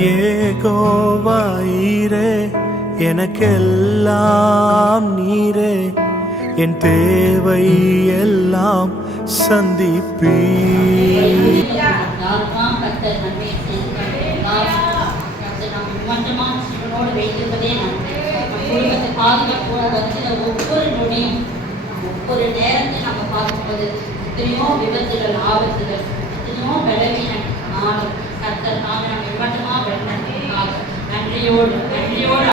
ஏகோவாயிரே எனக்கெல்லாம் நீரே, என் தேவை எல்லாம் சந்திப்பீ. ஒவ்வொரு நொடியும் ஒவ்வொரு நேரத்தையும் நம்ம பார்க்கும்போது எத்தனையோ விபத்துகள், ஆபத்துகள், எத்தனையோ பலவீனம், ஆனாலும் கர்த்தர் நாம நம்ம இவ்வட்டமா நன்றியோடு நன்றியோடு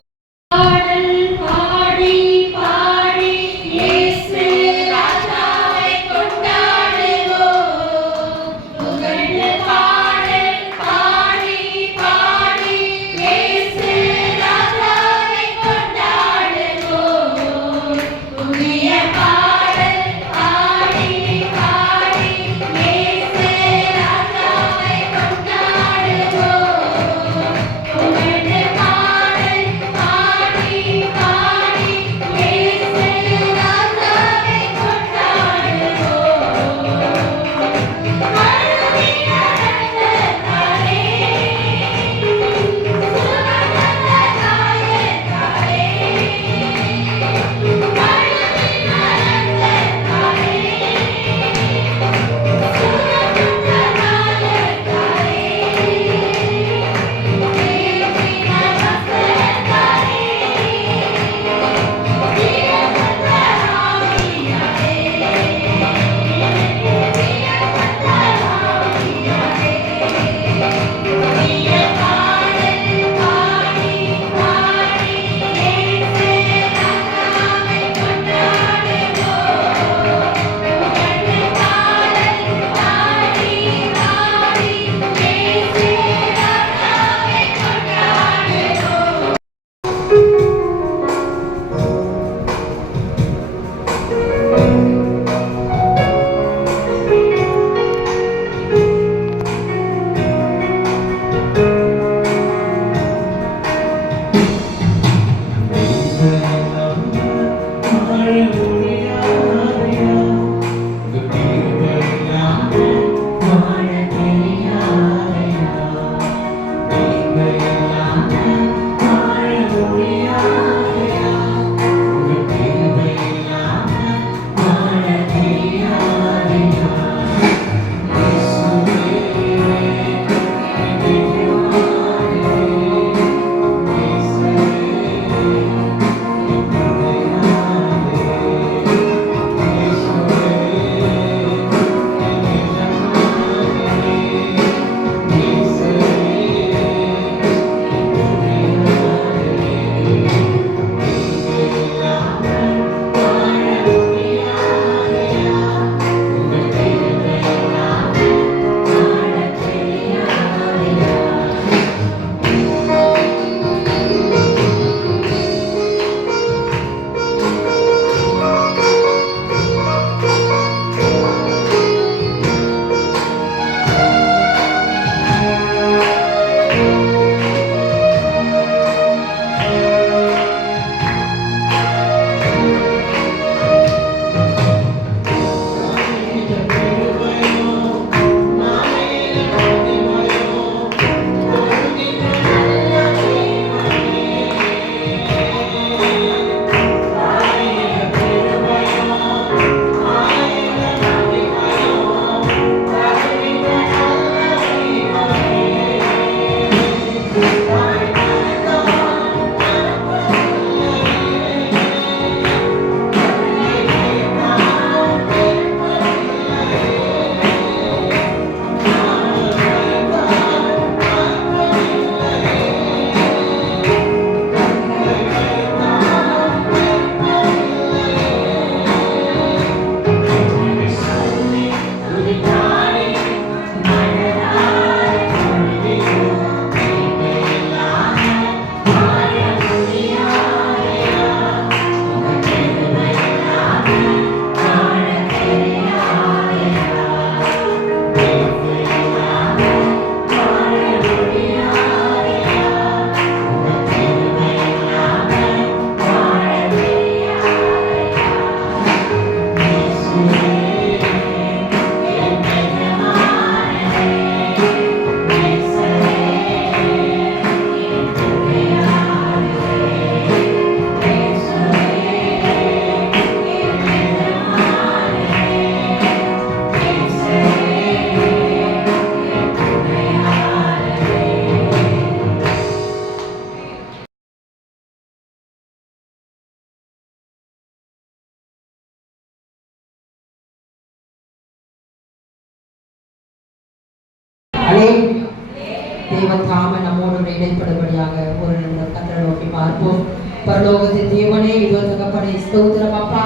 தேவன் தாம நம்மோடு இடைப்படும்படியாக ஒரு நிமிடம் கர்த்தரை நோக்கி பார்ப்போம். பரலோகத்தின் தேவனே, இதோ தகப்பனே, ஸ்தோத்திரம் அப்பா.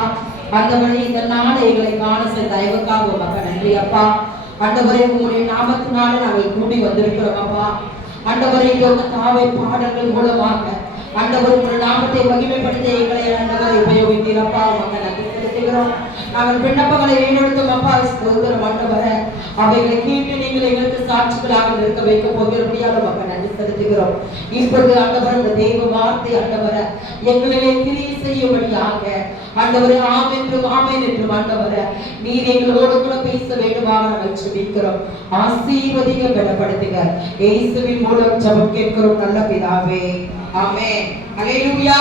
ஆண்டவரே, இந்த நாளை எங்களை காண செய்த தயவுக்காக உமக்கு நன்றி அப்பா. ஆண்டவரே, உங்களுடைய நாமத்தினால நாங்கள் கூடி வந்திருக்கிறோம் அப்பா. ஆண்டவரே, இதோ கர்த்தாவே, பாடல்கள் மூலமாக ஆண்டவர் உங்கள் நாமத்தை மகிமைப்படுத்த எங்களை ஆண்டவரை உபயோகித்தீரப்பா. உமக்கு நன்றி செலுத்துகிறோம். நாங்கள் விண்ணப்பங்களை ஏறெடுத்தோம் அப்பா. ஸ்தோத்திரம் ஆண்டவரே, அவைகளை கேட்டு நீங்கள் எங்களுக்கு சாட்சிகளாக நிற்க வைக்க போகிறபடியால் உமக்கு நன்றி செலுத்துகிறோம். இப்பொழுது ஆண்டவர் இந்த தெய்வ வார்த்தை ஆண்டவரை எங்களிலே கிரியை செய்யும்படியாக ஆண்டவரே, ஆமென்றும் ஆமென் என்றும் ஆண்டவரை நீர் எங்களோடு கூட பேச வேண்டுமாக நாங்கள் ஜெபிக்கிறோம். ஆசீர்வதிங்க, பலப்படுத்துங்க. இயேசுவின் மூலம் ஜெபம் கேட்கிறோம் நல்ல பிதாவே, ஆமென். அல்லேலூயா,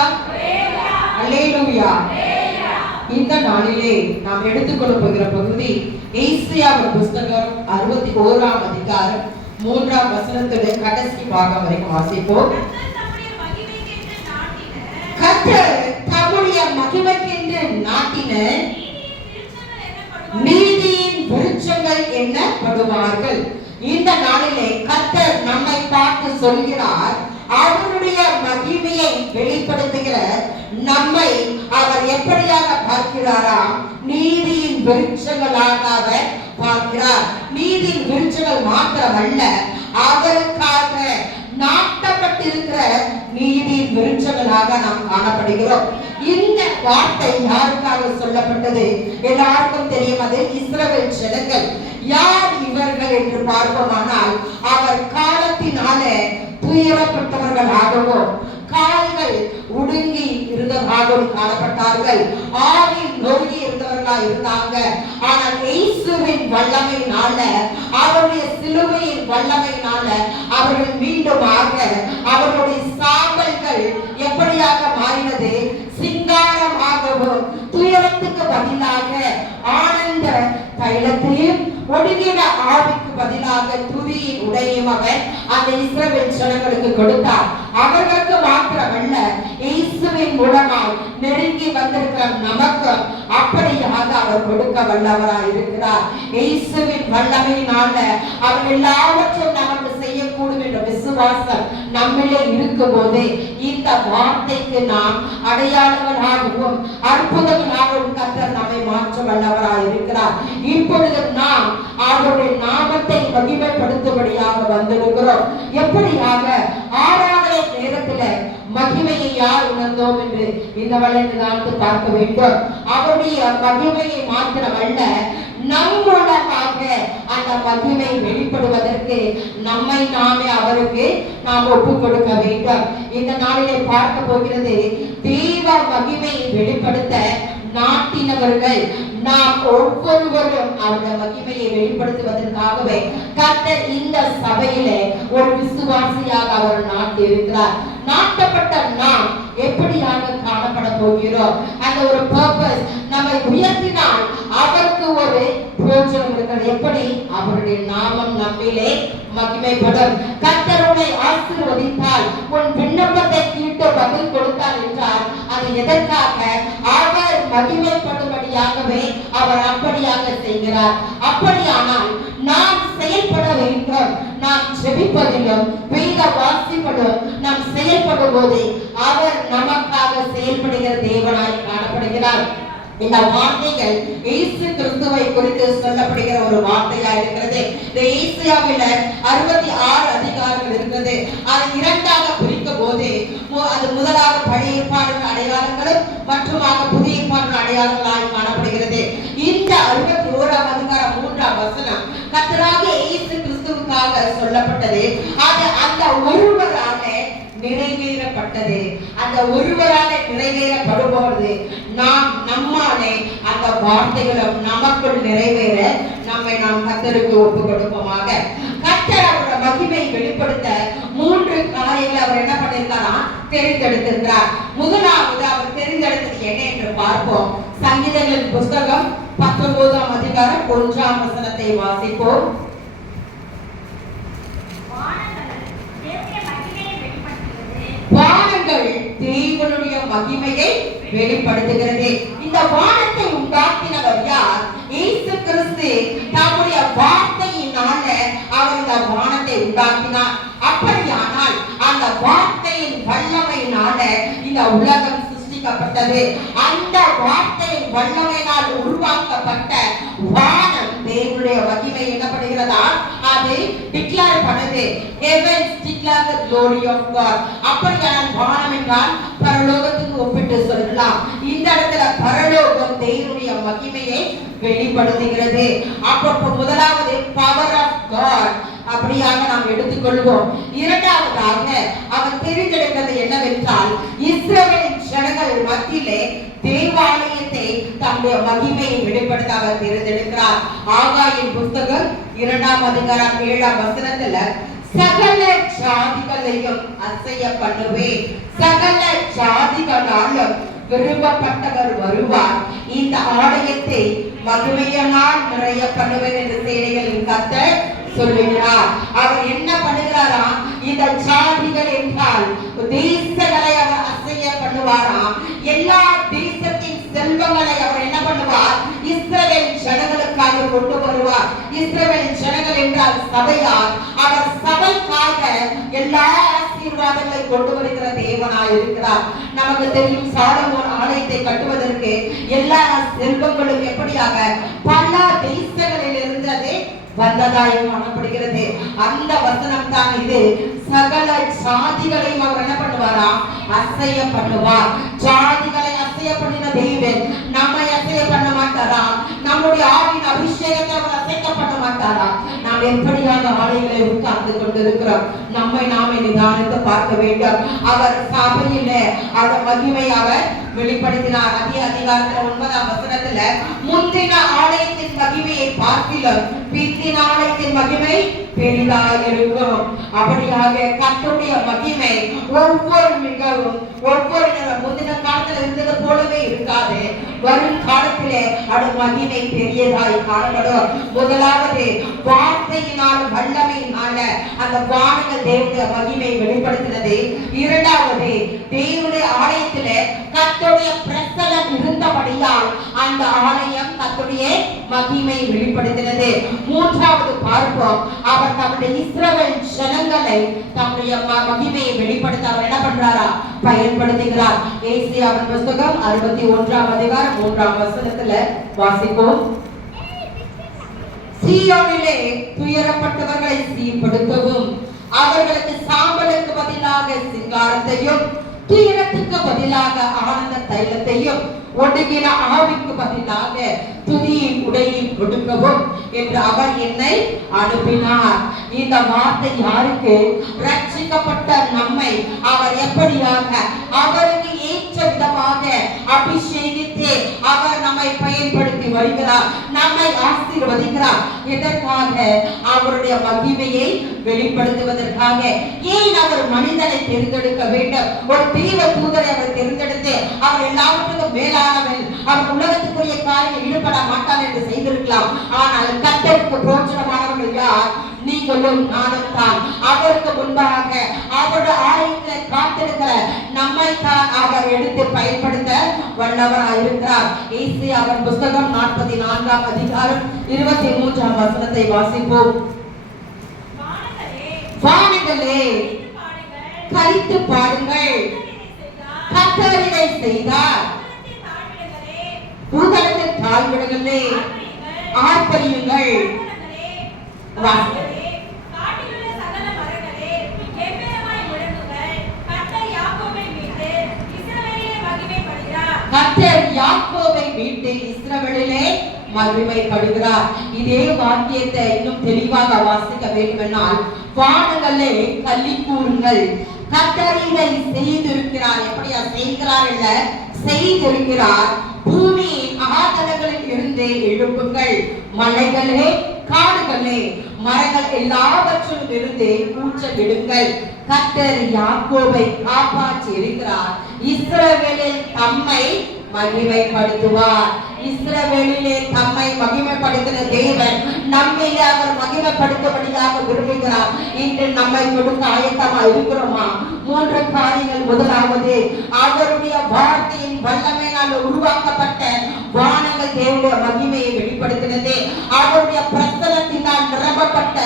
அல்லேலூயா. இந்த நாளிலே நாம் எடுத்துக்கொள்ள போகிற பகுதி ஏசாயாவின் புத்தகம் 61ஆம் அதிகாரம் 3ஆம் வசனத்துடைய கடைசி பாகம் வரைக்கும் வாசிப்போம். கர்த்தர் தம்முடைய மகிமைக்கென்று நாட்டின நீதியின் விருட்சங்கள் எண்ணப்படுவார்கள். இந்த நாளிலே கர்த்தர் நம்மை பார்த்து சொல்கிறார், அவருடைய மகிமையை வெளிப்படுத்துகிற நம்மை அவர் எப்படியாக பார்க்கிறாரா? நீதியின் விருட்சங்களாக அவர் பார்க்கிறார். நீதியின் விருட்சங்கள் மாத்திரமல்ல, அவருக்காக நாட்டப்பட்டிருக்கிற நீதியின் விருட்சங்களாக நாம் காணப்படுகிறோம். இந்த வார்த்தை யாருக்காக சொல்லப்பட்டது? எல்லாருக்கும் தெரியும், அது இஸ்ரவேல் ஜனங்கள். யார் இவர்கள் என்று பார்ப்போமானால், அவர் காலத்தினாலே துயரப்பட்டவர்களாகவும் கால்கள் உடுங்கி இருந்தவர்களாகவும் காணப்பட்டார்கள். ஆவில் நொறுங்கி இருந்தவர்களாக இருந்தாங்க. ஆனால் இயேசுவின் வல்லமையினால, அவருடைய சிலுவையின் வல்லமையினால அவர்கள் மீண்டுமாக அவர்களுடைய சாம்பல்கள் எப்படியாக மாறினது? சிங்காரமாகவும் துயரத்துக்கு பதிலாக ஆனந்த தைலத்தையும் ஒடுங்கின ஆவிக்கு பதிலாக துதியின் உடையும் அவர் அந்த இஸ்ரவேல் ஜனங்களுக்கு கொடுத்தார். அவர்களுக்கு மாத்திரமல்ல, இயேசுவின் மூலமாய் நெருங்கி வந்திருக்கிற நமக்கு அப்படியாக அவர் கொடுக்க வல்லவராய் இருக்கிறார். இயேசுவின் வல்லமையினால அவர் எல்லாவற்றையும் நமக்கு செய்யக்கூடும் என்ற விசுவாசம் நம்மிலே இருக்கும் போதே இந்த வார்த்தைக்கு நாம் அடையாளங்களாகவும் அற்புதங்களாகவும் கர்த்தர் நம்மை மாற்ற வல்லவராய் இருக்கிறார். இப்பொழுது நாம் அவருடைய நாமத்தை மகிமைப்படுத்தும்படியாக வந்திருக்கிறோம். எப்படியாக ஆராதனை நேரத்தில் மகிமையை யார் உணர்ந்தோம் என்று இந்த வழியாக பார்க்க வேண்டும். அவருடைய மகிமையை மாத்திரமல்ல, நம் மூலமாக அந்த மகிமை வெளிப்படுவதற்கு நம்மை நாமே அவருக்கு நாம் ஒப்புக் கொடுக்க வேண்டும். இந்த நாளிலே பார்க்க போகிறது, தெய்வ மகிமையை வெளிப்படுத்த நாட்டினவர்கள் நாம் ஒவ்வொருவரும் அவருடைய மகிமையை வெளிப்படுத்துவதற்காகவே கர்த்தர் இந்த சபையிலே ஒரு விசுவாசியாக அவர் நாட்டி இருக்கிறார். நாட்டப்பட்ட நாம் எப்படியாக காணப்பட போகிறோம்? அந்த ஒரு பர்பஸ் நம்மை உயர்த்தினால் அவருக்கு ஒரு பிரயோஜனம் இருக்கிறது. எப்படி? அவருடைய நாமம் நம்மிலே மகிமைப்படும். கர்த்தர் உன்னை ஆசீர்வதித்தால், உன் விண்ணப்பத்தை கேட்டு பதில் கொடுத்தார் என்றால் அது எதற்காக? அவர் மகிமைப்படும்படியாகவே அவர் அப்படியாக செய்கிறார். அப்படியானால் நாம் செயல்பட வேண்டும். நாம் ஜெபிப்பதிலும் வேத வாசிப்பதிலும் நாம் செயல்படும் போது அவர் நமக்காக செயல்படுகிற தேவனாய் காணப்படுகிறார். இந்த வார்த்தைகள் இயேசு கிறிஸ்துவை குறித்து சொல்லப்படுகிற ஒரு வார்த்தையா இருக்கிறது. இந்த ஏசாயாவில 66 அதிகாரங்கள் இருக்கிறது. அது இரண்டாக பிரிக்கும் போது அது முதலாக பழைய ஏற்பாடு அடையாளங்களும் மற்றுமாக புதிய ஏற்பாடு அடையாளங்களாக காணப்படுகிறது. இந்த 61ஆம் அதிகாரம் 3ஆம் வசனம் கர்த்தராக இயேசு கிறிஸ்துவுக்காக சொல்லப்பட்டது. அது அந்த ஒருவராலே நிறைவேறப்பட்டது. அந்த ஒருவரால நிறைவேறப்படும்போது நாம் நம்மாலே அந்த வார்த்தைகளும் நமக்குள் நிறைவேற நம்மை நாம் கர்த்தருக்கு ஒப்பு கொடுப்போமாக. கர்த்தர் அவருடைய மகிமை வெளிப்படுத்த 3 காரியங்களை அவர் என்ன பண்ணிருக்காரா? தெரிந்தெடுத்திருக்கிறார். முதலாவது அவர் தெரிந்தெடுத்தது என்ன என்று பார்ப்போம். சங்கீதங்களின் புத்தகம் 19ஆம் அதிகாரம் 1ஆம் வசனத்தை வாசிப்போம். வானங்கள் தேவனுடைய மகிமையை வெளிப்படுத்துகிறது. இந்த வானத்தை உண்டாக்கினவர் யார்? இயேசு கிறிஸ்து தம்முடைய வார்த்தையினால அவர் இந்த வானத்தை உண்டாக்கினார். அப்படி இந்த உலகம் சிருஷ்டிக்கப்பட்டது. அந்த வார்த்தையின் வல்லமையினால் உருவாக்கப்பட்ட வானம் தேவனுடைய மகிமை என்னப்படுகிறதா அது டிக்ளேர் பண்ணுது. Heavens declare the glory of God. அப்படியான வானம் என்றால் பரலோகத்துக்கு ஒப்பிட்டு சொல்லலாம். இந்த இடத்துல பரலோகம் தேவனுடைய மகிமையை வெளிப்படுத்துகிறது. அப்போ முதலாவது பவர் ஆஃப் காட் அப்படியாக நாம் எடுத்துக்கொள்வோம். இரண்டாவதாக அவர் தெரிந்தெடுத்தது என்னவென்றால் இஸ்ரவேல் ஜனங்கள் மத்தியிலே தேவாலயத்தை தம்முடைய மகிமையை வெளிப்படுத்த அவர் தெரிந்தெடுக்கிறார். ஆகாயின் புத்தகம் 2ஆம் அதிகாரம் 7ஆம் வசனத்துல சகல ஜாதிகளையும் அசைய பண்ணுவேன், சகல ஜாதிகளாலும் விரும்பப்பட்டவர் வருவார், இந்த ஆலயத்தை மகிமையினால் நிறைய பண்ணுவேன் என்று சேனைகளின் கர்த்தர் சொல்லுகிறார். அவர் என்ன பண்ணுகிறாரா? இந்த ஜாதிகள் என்றால் தேசங்களை அவர் அசைய பண்ணுவாராம். எல்லா தேசத்தின் செல்வங்களை அவர் என்ன பண்ணுவார்? இஸ்ரவேல் ஜனங்களுக்காக கொண்டு வருவார். இஸ்ரவேல் ஜனங்கள் என்றால் சபையார். அவர் சபைக்காக எல்லா ஆசீர்வாதங்களை கொண்டு வருகிற தேவனாய் இருக்கிறார். நமக்கு தெரியும் சாலமோன் ஆலயத்தை கட்டுவதற்கு எல்லா செல்வங்களும் எப்படியாக பல தேசங்களில் இருந்தது வந்ததாய் காணப்படுகிறது. அந்த வசனம் தான் இது. சகல ஜாதிகளையும் அவர் என்ன பண்ணுவாரா? அசைய பண்ணுவார். ஜாதிகளை அசைய பண்ணின தேவன் நம்மை அசைய பண்ண மாட்டாரா? நம்முடைய ஆவின் அபிஷேகத்தை அவர் அசைக்க பண்ண மாட்டாரா? நாம் எப்படியாக ஆலைகளை உட்கார்ந்து கொண்டிருக்கிறோம். நம்மை நாமே நிதானித்து பார்க்க வேண்டும். அவர் சபையில அவர் மகிமை அவர் வெளிப்படுத்தினார். அதே அதிகாரத்துல 9ஆம் வசனத்துல முந்தின ஆலயத்தின் மகிமையை பார்க்கிலும் பிந்தின ஆலயத்தின் மகிமை பெரிதாக இருக்கும். அப்படியாக கர்த்தருடைய மகிமை ஒவ்வொரு மிகவும் ஒவ்வொரு முந்தின காலத்துல இருந்தது போலவே இருக்காது. வரும் காலத்திலே அது மகிமை பெரியதாய் காணப்படும். முதலாவது வார்த்தையினால் வல்லமையினால அந்த வானங்கள் தேவனுடைய மகிமை வெளிப்படுத்தினது. இரண்டாவது தேவனுடைய ஆலயத்திலே கர்த்தருடைய பிரசன்னம் இருந்தபடியால் அந்த ஆலயம் கர்த்தருடைய மகிமை வெளிப்படுத்தினது. மூன்றாவது பார்ப்போம், அவர் தம்முடைய இஸ்ரவேல் ஜனங்களை தம்முடைய மகிமையை வெளிப்படுத்த அவர் என்ன பண்றாரா? பயன்படுத்துகிறார். ஏசாயாவின் புத்தகம் 61ஆம் அதிகாரம் 3ஆம் வசனத்துல வாசிப்போம். சீயோனிலே துயரப்பட்டவர்களை சீர்படுத்தவும், அவர்களுக்கு சாம்பலுக்கு பதிலாக சிங்காரத்தையும் துயரத்துக்கு பதிலாக ஆனந்த தைலத்தையும் ஒடுங்கின ஆவிக்கு பதிலாக துதியின் உடையை கொடுக்கவும் என்று அவர் என்னை அனுப்பினார். இந்த வார்த்தை யாருக்கு? ரட்சிக்கப்பட்ட நம்மை அவர் எப்படியாக அவருக்கு ஏற்ற விதமாக அபிஷேகித்து அவர் நம்மை பயன்படுத்தி வருகிறார், நம்மை ஆசீர்வதிக்கிறார். எதற்காக? அவருடைய மகிமையை வெளிப்படுத்துவதற்காக. ஏன் அவர் மனிதனை தேர்ந்தெடுக்க வேண்டும்? ஒரு தெய்வ தூதரை அவர் தேர்ந்தெடுத்து அவர் எல்லாவற்றுக்கும் மேலானவன், அவர் உலகத்துக்குரிய காரியம் ஈடுபட மாட்டார் என்று செய்திருக்கலாம். ஆனால் கர்த்தருக்கு பிரோஜனமானவர்கள் யார்? நீங்களும் நானும் தான். அவருக்கு முன்பாக அவருடைய ஆலயத்தில் காத்திருக்கிற நம்மை தான் அவர் எடுத்து பயன்படுத்த வல்லவராய் இருக்கிறார். ஏசாயாவின் புத்தகம் 44ஆம் அதிகாரம் 23ஆம் வசனத்தை வாசிப்போம். வானங்களே கலித்து பாடுங்கள், கர்த்தர் இதை செய்தார். பூதலத்தின் தாழ்விடங்களே ஆர்ப்பரியுங்கள். கர்த்தர் யாக்கோபை மீட்டு இஸ்ரவேலிலே மகிமைப்படுகிறார். இதே வாக்கியத்தை இன்னும் தெளிவாக வாசிக்க வேண்டுமென்றால் வானங்களே களி கூறுங்கள், கர்த்தர் இதை செய்திருக்கிறார். எப்படியா செய்கிறார்? இல்ல செய்திருக்கிறார். பூமியின் ஆதரங்களில் இருந்து எழுப்புங்கள், மலைகளே காடுகளே மரங்கள் எல்லாவற்றிலும் இருந்து கூச்சலிடுங்கள். கர்த்தர் யாக்கோபை காப்பாற்றி இருக்கிறார், இஸ்ரவேலில் தம்மை மகிமைப்படுத்துவார். இஸ்ரவேலிலே தம்மை மகிமைப்படுத்தின தேவன் நம்மையே அவர் மகிமைப்படுத்தும்படியாக விரும்புகிறார். இன்று நம்மை கொடுக்க ஆயத்தமாக இருக்கிறோமா? 3 காரியங்கள். முதலாவது, அவருடைய வார்த்தையின் வல்லமையினால் உருவாக்கப்பட்ட வானங்கள் தேவனுடைய மகிமையை வெளிப்படுத்தினது. அவருடைய பிரசன்னத்தினால் நிரப்பப்பட்ட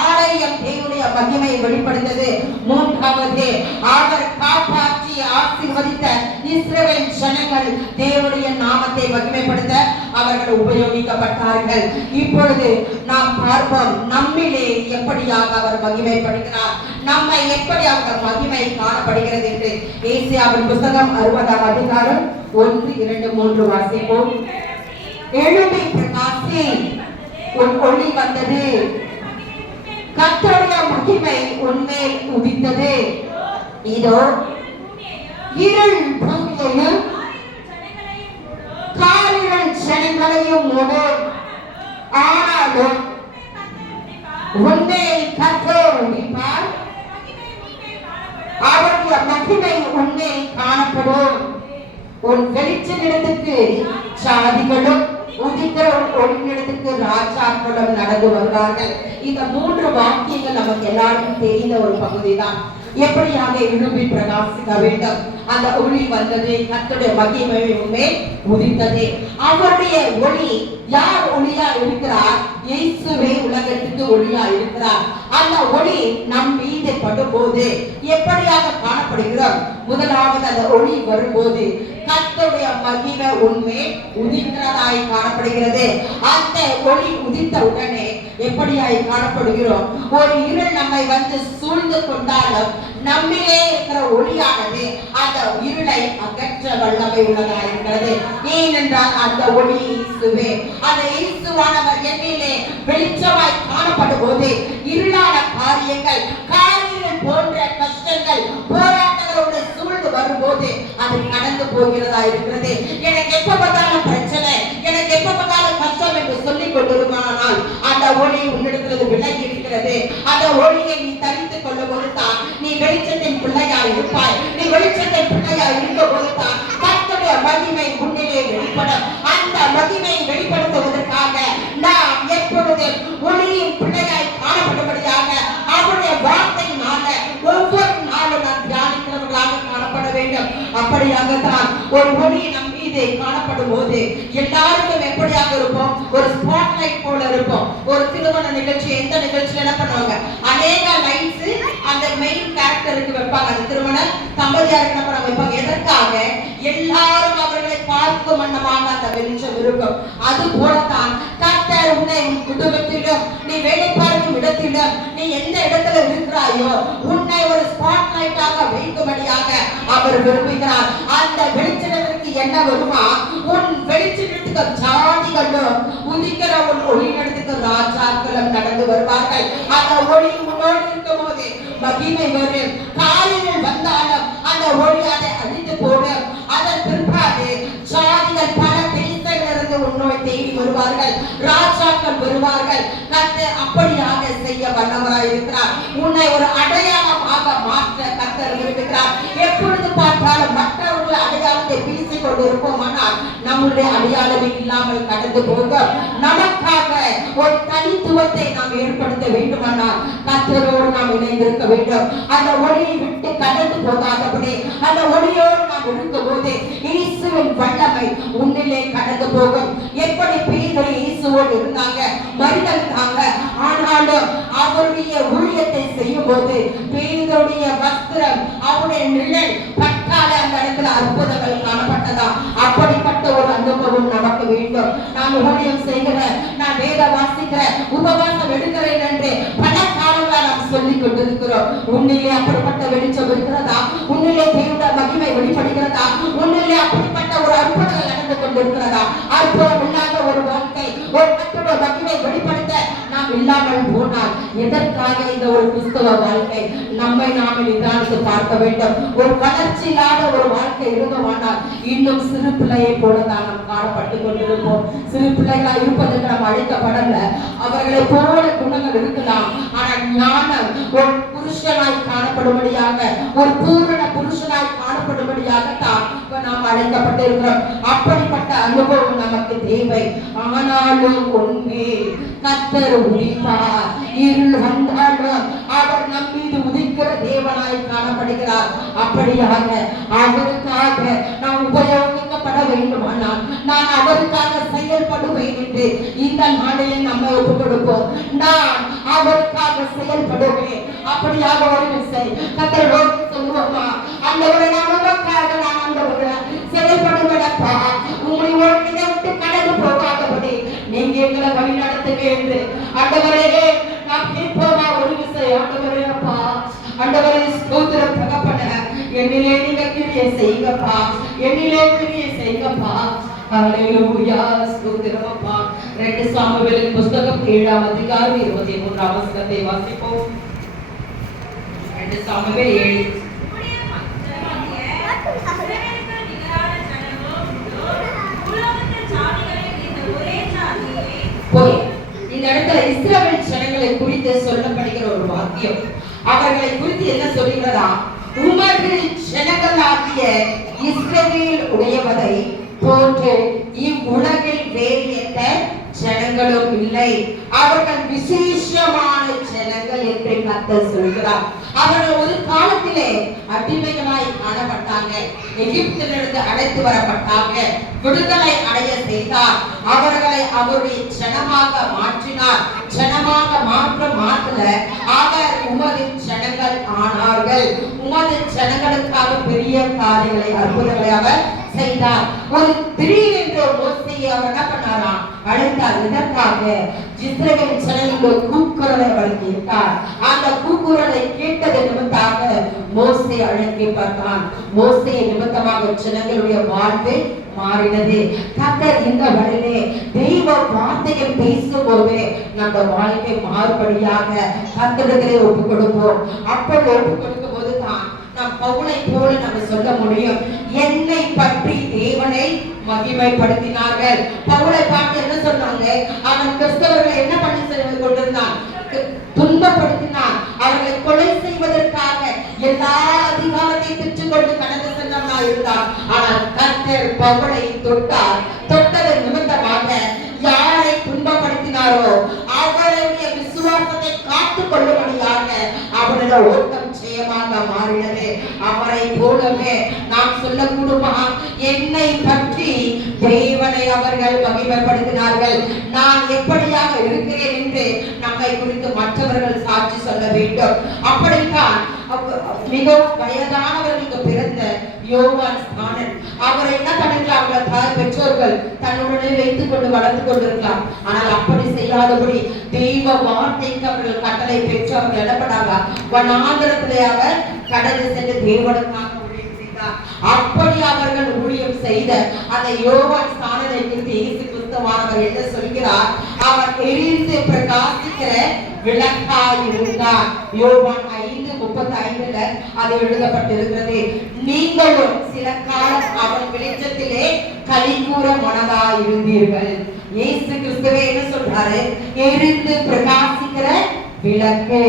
ஆலயம் தேவனுடைய மகிமையை வெளிப்படுத்தது. மூன்றாவது, அவர் காப்பாற்றி ஆசீர்வதித்த இஸ்ரவேல் ஜனங்கள் தேவனுடைய நாமத்தை மகிமைப்படுத்த அவர்கள் உபயோகிக்கப்பட்டார்கள். இப்பொழுது நாம் பார்ப்போம் நம்மிலே எப்படியாக அவர் மகிமைப்படுகிறார், நம்மை எப்படி அவர் மகிமை காணப்படுகிறது என்று. ஏசாயாவின் புத்தகம் 60ஆம் அதிகாரம் 1, 2, 3 வாசிப்போம். எழும்பி பிரகாசி, உன் ஒளி வந்தது, கர்த்தருடைய மகிமை உன்மேல் உதித்தது. இதோ இருள் பூமியையும் காரிருள் ஜனங்களையும் மூடும், ஆனாலும் உன்னை கர்த்தர் உதிப்பார், அவருடைய மகிமை உன்மேல் காணப்படும். உன் வெளிச்சத்திடத்துக்கு சாதிகளும் உதிக்கிற ஒளிநிலத்துக்கு ராஜாக்களும் நடந்து வருவார்கள். இந்த 3 வாக்கியங்கள் நமக்கு எல்லாருக்கும் தெரிந்த ஒரு பகுதி தான். எப்படியாக எழும்பி பிரகாசிக்க வேண்டும், அந்த ஒளி வந்தது, கர்த்தருடைய மகிமை உன்மேல் உதித்தது. அவருடைய ஒளி யார் ஒளியா இருக்கிறார்? இயேசுவே உலகத்துக்கு ஒளியா இருக்கிறார். அந்த ஒளி நம் மீது படும்போது எப்படியாக காணப்படுகிறோம்? முதலாவது அந்த ஒளி வரும்போது கர்த்தருடைய மகிமை உன்மேல் உதிக்கிறதாய் காணப்படுகிறது. அந்த ஒளி உதித்த உடனே எப்படியாய் காணப்படுகிறோம்? ஒரு இருள் நம்மை வந்து சூழ்ந்து கொண்டாலும் நம்மிலே இருக்கிற ஒளியானது அந்த இருளை அகற்ற வல்லமை உள்ளதாக இருக்கிறது. ஏனென்றால் அந்த ஒளி இயேசுவே. அந்த இயேசுவானவர் என்னிலே வெளிச்சமாய் காணப்படும் போது இருளான காரியங்கள் போன்ற கஷ்டங்கள் போராட்டங்களோடு சூழ்ந்து வரும்போது அது கடந்து போகிறதா இருக்கிறது. எனக்கு எப்ப பார்த்தாலும் பிரச்சனை, எனக்கு எப்ப பார்த்தாலும் கஷ்டம் என்று சொல்லிக் கொண்டிருமானால் அந்த ஒளி உன்னிடத்திலிருந்து விலகி இருக்கிறது. அந்த ஒளியை நீ தரித்துக் கொள்ளும் போதுதான் நீ வெளிச்சத்தின் பிள்ளையாய் இருப்பாய். நீ வெளிச்சத்தின் பிள்ளையாய் இருக்கும் போதுதான் கர்த்தருடைய மகிமை உன்னிலே வெளிப்படும். அந்த மகிமையை வெளிப்படுத்துவதற்காக நாம் எப்பொழுதும் ஒளியின் பிள்ளையாய் காணப்படும்படியாக அவருடைய வார்த்தையினால ஒவ்வொரு நாளும் நாம் தியானிக்கிறவர்களாக காணப்பட வேண்டும். அப்படியாகத்தான் ஒரு ஒளி நம் மீது காணப்படும் போது எல்லாருக்கும் எப்படியாக இருப்போம்? ஒரு ஸ்பாட்லைட் போல இருப்போம். ஒரு திருமண நிகழ்ச்சி, எந்த நிகழ்ச்சியில என்ன பண்ணுவாங்க? அநேக லைட்ஸ் அந்த மெயின் கேரக்டருக்கு வைப்பாங்க. அந்த திருமண தம்பதியாருக்கு என்ன பண்ண வைப்பாங்க? எதற்காக? எல்லாரும் அவர்களை பார்க்கும் வண்ணமாக அந்த வெளிச்சம் இருக்கும். அது போலத்தான் கர்த்தர் உன்னை உன் குடும்பத்திலும், நீ வேலை பார்க்கும் இடத்திலும், நீ எந்த இடத்துல இருக்கிறாயோ உன்னை ஒரு ஸ்பாட்லைட்டாக வைக்கும்படியாக அவர் விரும்புகிறார். அந்த வெளிச்சத்திற்கு என்ன வருமா? உன் வெளிச்சத்திற்கு ஜாதிகளும் உதிக்கிற உன் ஒளியிடத்துக்கு ராஜாக்களும் நடந்து வருவார்கள். அந்த ஒளி உன்னோடு இருக்கும் போது மகிமை வரும். காரியங்கள் வந்தாலும் அந்த ஒளி அதை அழித்து போடும். அதன் பிற்பாடு ஜாதிகள் பல தேசங்களிலிருந்து உன்னோடு தேடி வருவார்கள், ராஜாக்கள் வருவார்கள். கர்த்தர் அப்படியாக செய்ய வல்லவராய் இருக்கிறார். உன்னை ஒரு அடையாளமாக மாற்ற கர்த்தர் விரும்புகிறார். எப்பொழுது பார்த்தாலும் மற்றவர்கள் அடையாளத்தை பேசிக் கொண்டு இருப்போமானால் நம்முடைய அடையாளமே இல்லாமல் கடந்து போகும். நமக்காக ஒரு தனித்துவத்தை நாம் ஏற்படுத்த வேண்டுமானால் கர்த்தரோடு நாம் இணைந்திருக்க வேண்டும். அந்த ஒளியை விட்டு கடந்து போகாதபடி அந்த ஒளியோடு நாம் இருக்கும் போது இயேசுவின் வல்லமை உன்னிலே கடந்து போகும். எப்படி பேதுரு இயேசுவோடு இருந்தாங்க, மறித்தாங்க. ஆனாலும் அவருடைய ஊழியத்தை செய்யும் போது பேதுருடைய வஸ்திரம், அவருடைய நிழல் பட்டால அந்த இடத்துல அற்புதங்கள் காணப்பட்டதா? அப்படிப்பட்ட ஒரு அனுபவம் நமக்கு வேண்டும். நாம் ஊழியம் செய்கிற, நான் வேத வாசிக்கிற, உபவாசம் எடுக்கிறேன் என்று பல காலங்களா நாம் சொல்லிக் கொண்டிருக்கிறோம். உன்னிலே அப்படிப்பட்ட வெளிச்சம் இருக்கிறதா? உன்னிலே தேவனுடைய மகிமை வெளிப்படுகிறதா? உன்னிலே அப்படிப்பட்ட ஒரு அற்புதங்கள் நடந்து கொண்டிருக்கிறதா? அற்புதம் இல்லாத ஒரு வாழ்க்கை, ஒரு மற்றொரு மகிமை வெளிப்படுத்த நாம் இல்லாமல் போனால் எதற்காக இந்த ஒரு கிறிஸ்தவ வாழ்க்கை? நம்மை நாமே நிதானித்து பார்க்க வேண்டும். ஒரு வளர்ச்சி இல்லாத ஒரு வாழ்க்கை இருந்தோமானால் இன்னும் சிறு பிள்ளையை போலதான் நாம் காணப்பட்டுக் கொண்டிருப்போம். சிறு பிள்ளைகளா இருப்பதற்கு நாம் அழைக்கப்படல. அவர்களை போல குணங்கள் இருக்கலாம். ஆனால் ஞானம் ஒரு புருஷனாய் காணப்படும்படியாக, ஒரு பூரண புருஷனாய் காணப்படும்படியாகத்தான் நாம் அழைக்கப்பட்டிருக்கிறோம். அப்படிப்பட்ட அனுபவம் நமக்கு தேவை. ஆனாலும் உண்மை கர்த்தர் உதிப்பார். இருள் வந்தாலும் அவர் நம் மீது உதிக்கிற தேவனாய் காணப்படுகிறார். அப்படியாக அவருக்காக நாம் உபயோகிக்கப்பட வேண்டுமானால் நான் அவருக்காக செயல்படுவேன் என்று இந்த நாளிலே நம்ம ஒப்புக் கொடுப்போம். நான் அவருக்காக செயல்படுவேன். அப்படியாக ஒரு விசை கர்த்தரோடு சொல்லுவோமா? அந்த ஒரு ஆண்டவரே நாம் கேட்போமா ஒரு விஷயம் ஆண்டவரே அப்பா ஆண்டவரே ஸ்தோத்திரம் தகப்பனே என்னிலே நீங்க கிரியை செய்யுங்கப்பா என்னிலே கிரியை செய்யுங்கப்பா ஹalleluya ஸ்தோத்திரம் அப்பா 2 சாமுவேலின் புத்தகம் 7ஆம் அதிகாரம் 23ஆம் வசனத்தை வாசிப்போம் 2 சாமுவேல் 7 இந்த இடத்துல இஸ்ரவேல் ஜனங்களை குறித்து சொல்லப்படுகிற ஒரு வாக்கியம் அவர்களை குறித்து என்ன சொல்கிறதா உமது ஜனங்களாகிய இஸ்ரவேல் உடையவதை போன்று இவ்வுலகில் வேறு எந்த ஜனங்களும் இல்லை அவர்கள் விசேஷமான ஜனங்கள் என்று கர்த்தர் சொல்கிறார் அவர்கள் ஒரு காலத்திலே அடிமைகளாய் காணப்பட்டாங்க எகிப்திலிருந்து அழைத்து வரப்பட்டாங்க விடுதலை அடைய செய்தார் அவர்களை அவருடைய ஜனமாக மாற்றினார் ஜனமாக மாற்றல அவர் உமது ஜனங்கள் ஆனார்கள் உமது ஜனங்களுக்காக பெரிய காரியங்களை அற்புதங்களை அவர் செய்தார் ஒரு திடீரென்ற மோசையை அவர் என்ன பண்ணாராம் அழைத்தார் இதற்காக இஸ்ரவேல் ஜனங்களுடைய கூக்குரலை அவர் கேட்டார் அந்த கூக்குரலை கேட்டது நிமித்தமாக மோசே அழைக்கப்பட்டான் மோசே நிமித்தமாக ஜனங்களுடைய வாழ்வு மாறினது கர்த்தர் இந்த வழியிலே தெய்வ வார்த்தையை பேசும்போது நம்ம வாழ்க்கை மாறுபடியாக கர்த்தரிடத்திலே ஒப்பு கொடுப்போம் அப்படி ஒப்பு கொடுக்கும் போது தான் நம் பவுலை போல நம்ம சொல்ல முடியும் என்னை பற்றி தேவனை மகிமைப்படுத்தினார்கள் பவுலை பார்த்து என்ன சொன்னாங்க அவன் கிறிஸ்தவர்களை என்ன பண்ணி கொண்டிருந்தான் துன்பப்படுத்தினான் அவர்களை கொலை செய்வதற்காக எல்லா அதிகாரத்தையும் பெற்றுக்கொண்டு கடந்து சென்றவனா இருந்தான் ஆனால் கர்த்தர் பவுலை தொட்டார் தொட்டதன் நிமித்தமாக யாரை துன்பப்படுத்தினாரோ அவருடைய விசுவாசத்தை காத்துக் கொள்ளும்படியாக அவருடைய ஓட்டம் ஜெயமாக மாறினது அவரை போலவே நாம் சொல்லக்கூடுமா என்னை பற்றி தேவனை அவர்கள் மகிமைப்படுத்தினார்கள் நான் எப்படியாக இருக்கிறேன் என்று நம்மை குறித்து மற்றவர்கள் சாட்சி சொல்ல வேண்டும் அப்படித்தான் மிகவும் வயதானவர்களுக்கு பிறந்த யோவான் ஸ்நானன் அவர் என்ன பண்ணிருக்கலாம் அவர்கள் தாய் பெற்றோர்கள் தன்னுடனே வைத்துக் கொண்டு வளர்ந்து கொண்டிருக்கலாம் ஆனால் அப்படி செய்யாதபடி தெய்வ வார்த்தைக்கு அவர்கள் கட்டளை பெற்று அவர்கள் இடப்படாங்க வனாந்திரத்திலே அவர் கடந்து சென்று தேவனுக்காக ஊழியம் செய்தார் அப்படி அவர்கள் ஊழியம் செய்த அந்த யோவான் ஸ்நானனை குறித்து இயேசு கிறிஸ்துவானவர் என்ன சொல்கிறார் அவர் எரிந்து பிரகாசிக்கிற விளக்காய் இருந்தார் யோவான் 5:35 அது எழுதப்பட்டிருக்கிறது நீங்களும் சில காலம் அவன் வெளிச்சத்திலே களிகூற மனதாய் இருந்தீர்கள் இயேசு கிறிஸ்துவே என்ன சொல்றாரு எரிந்து பிரகாசிக்கிற விளக்கு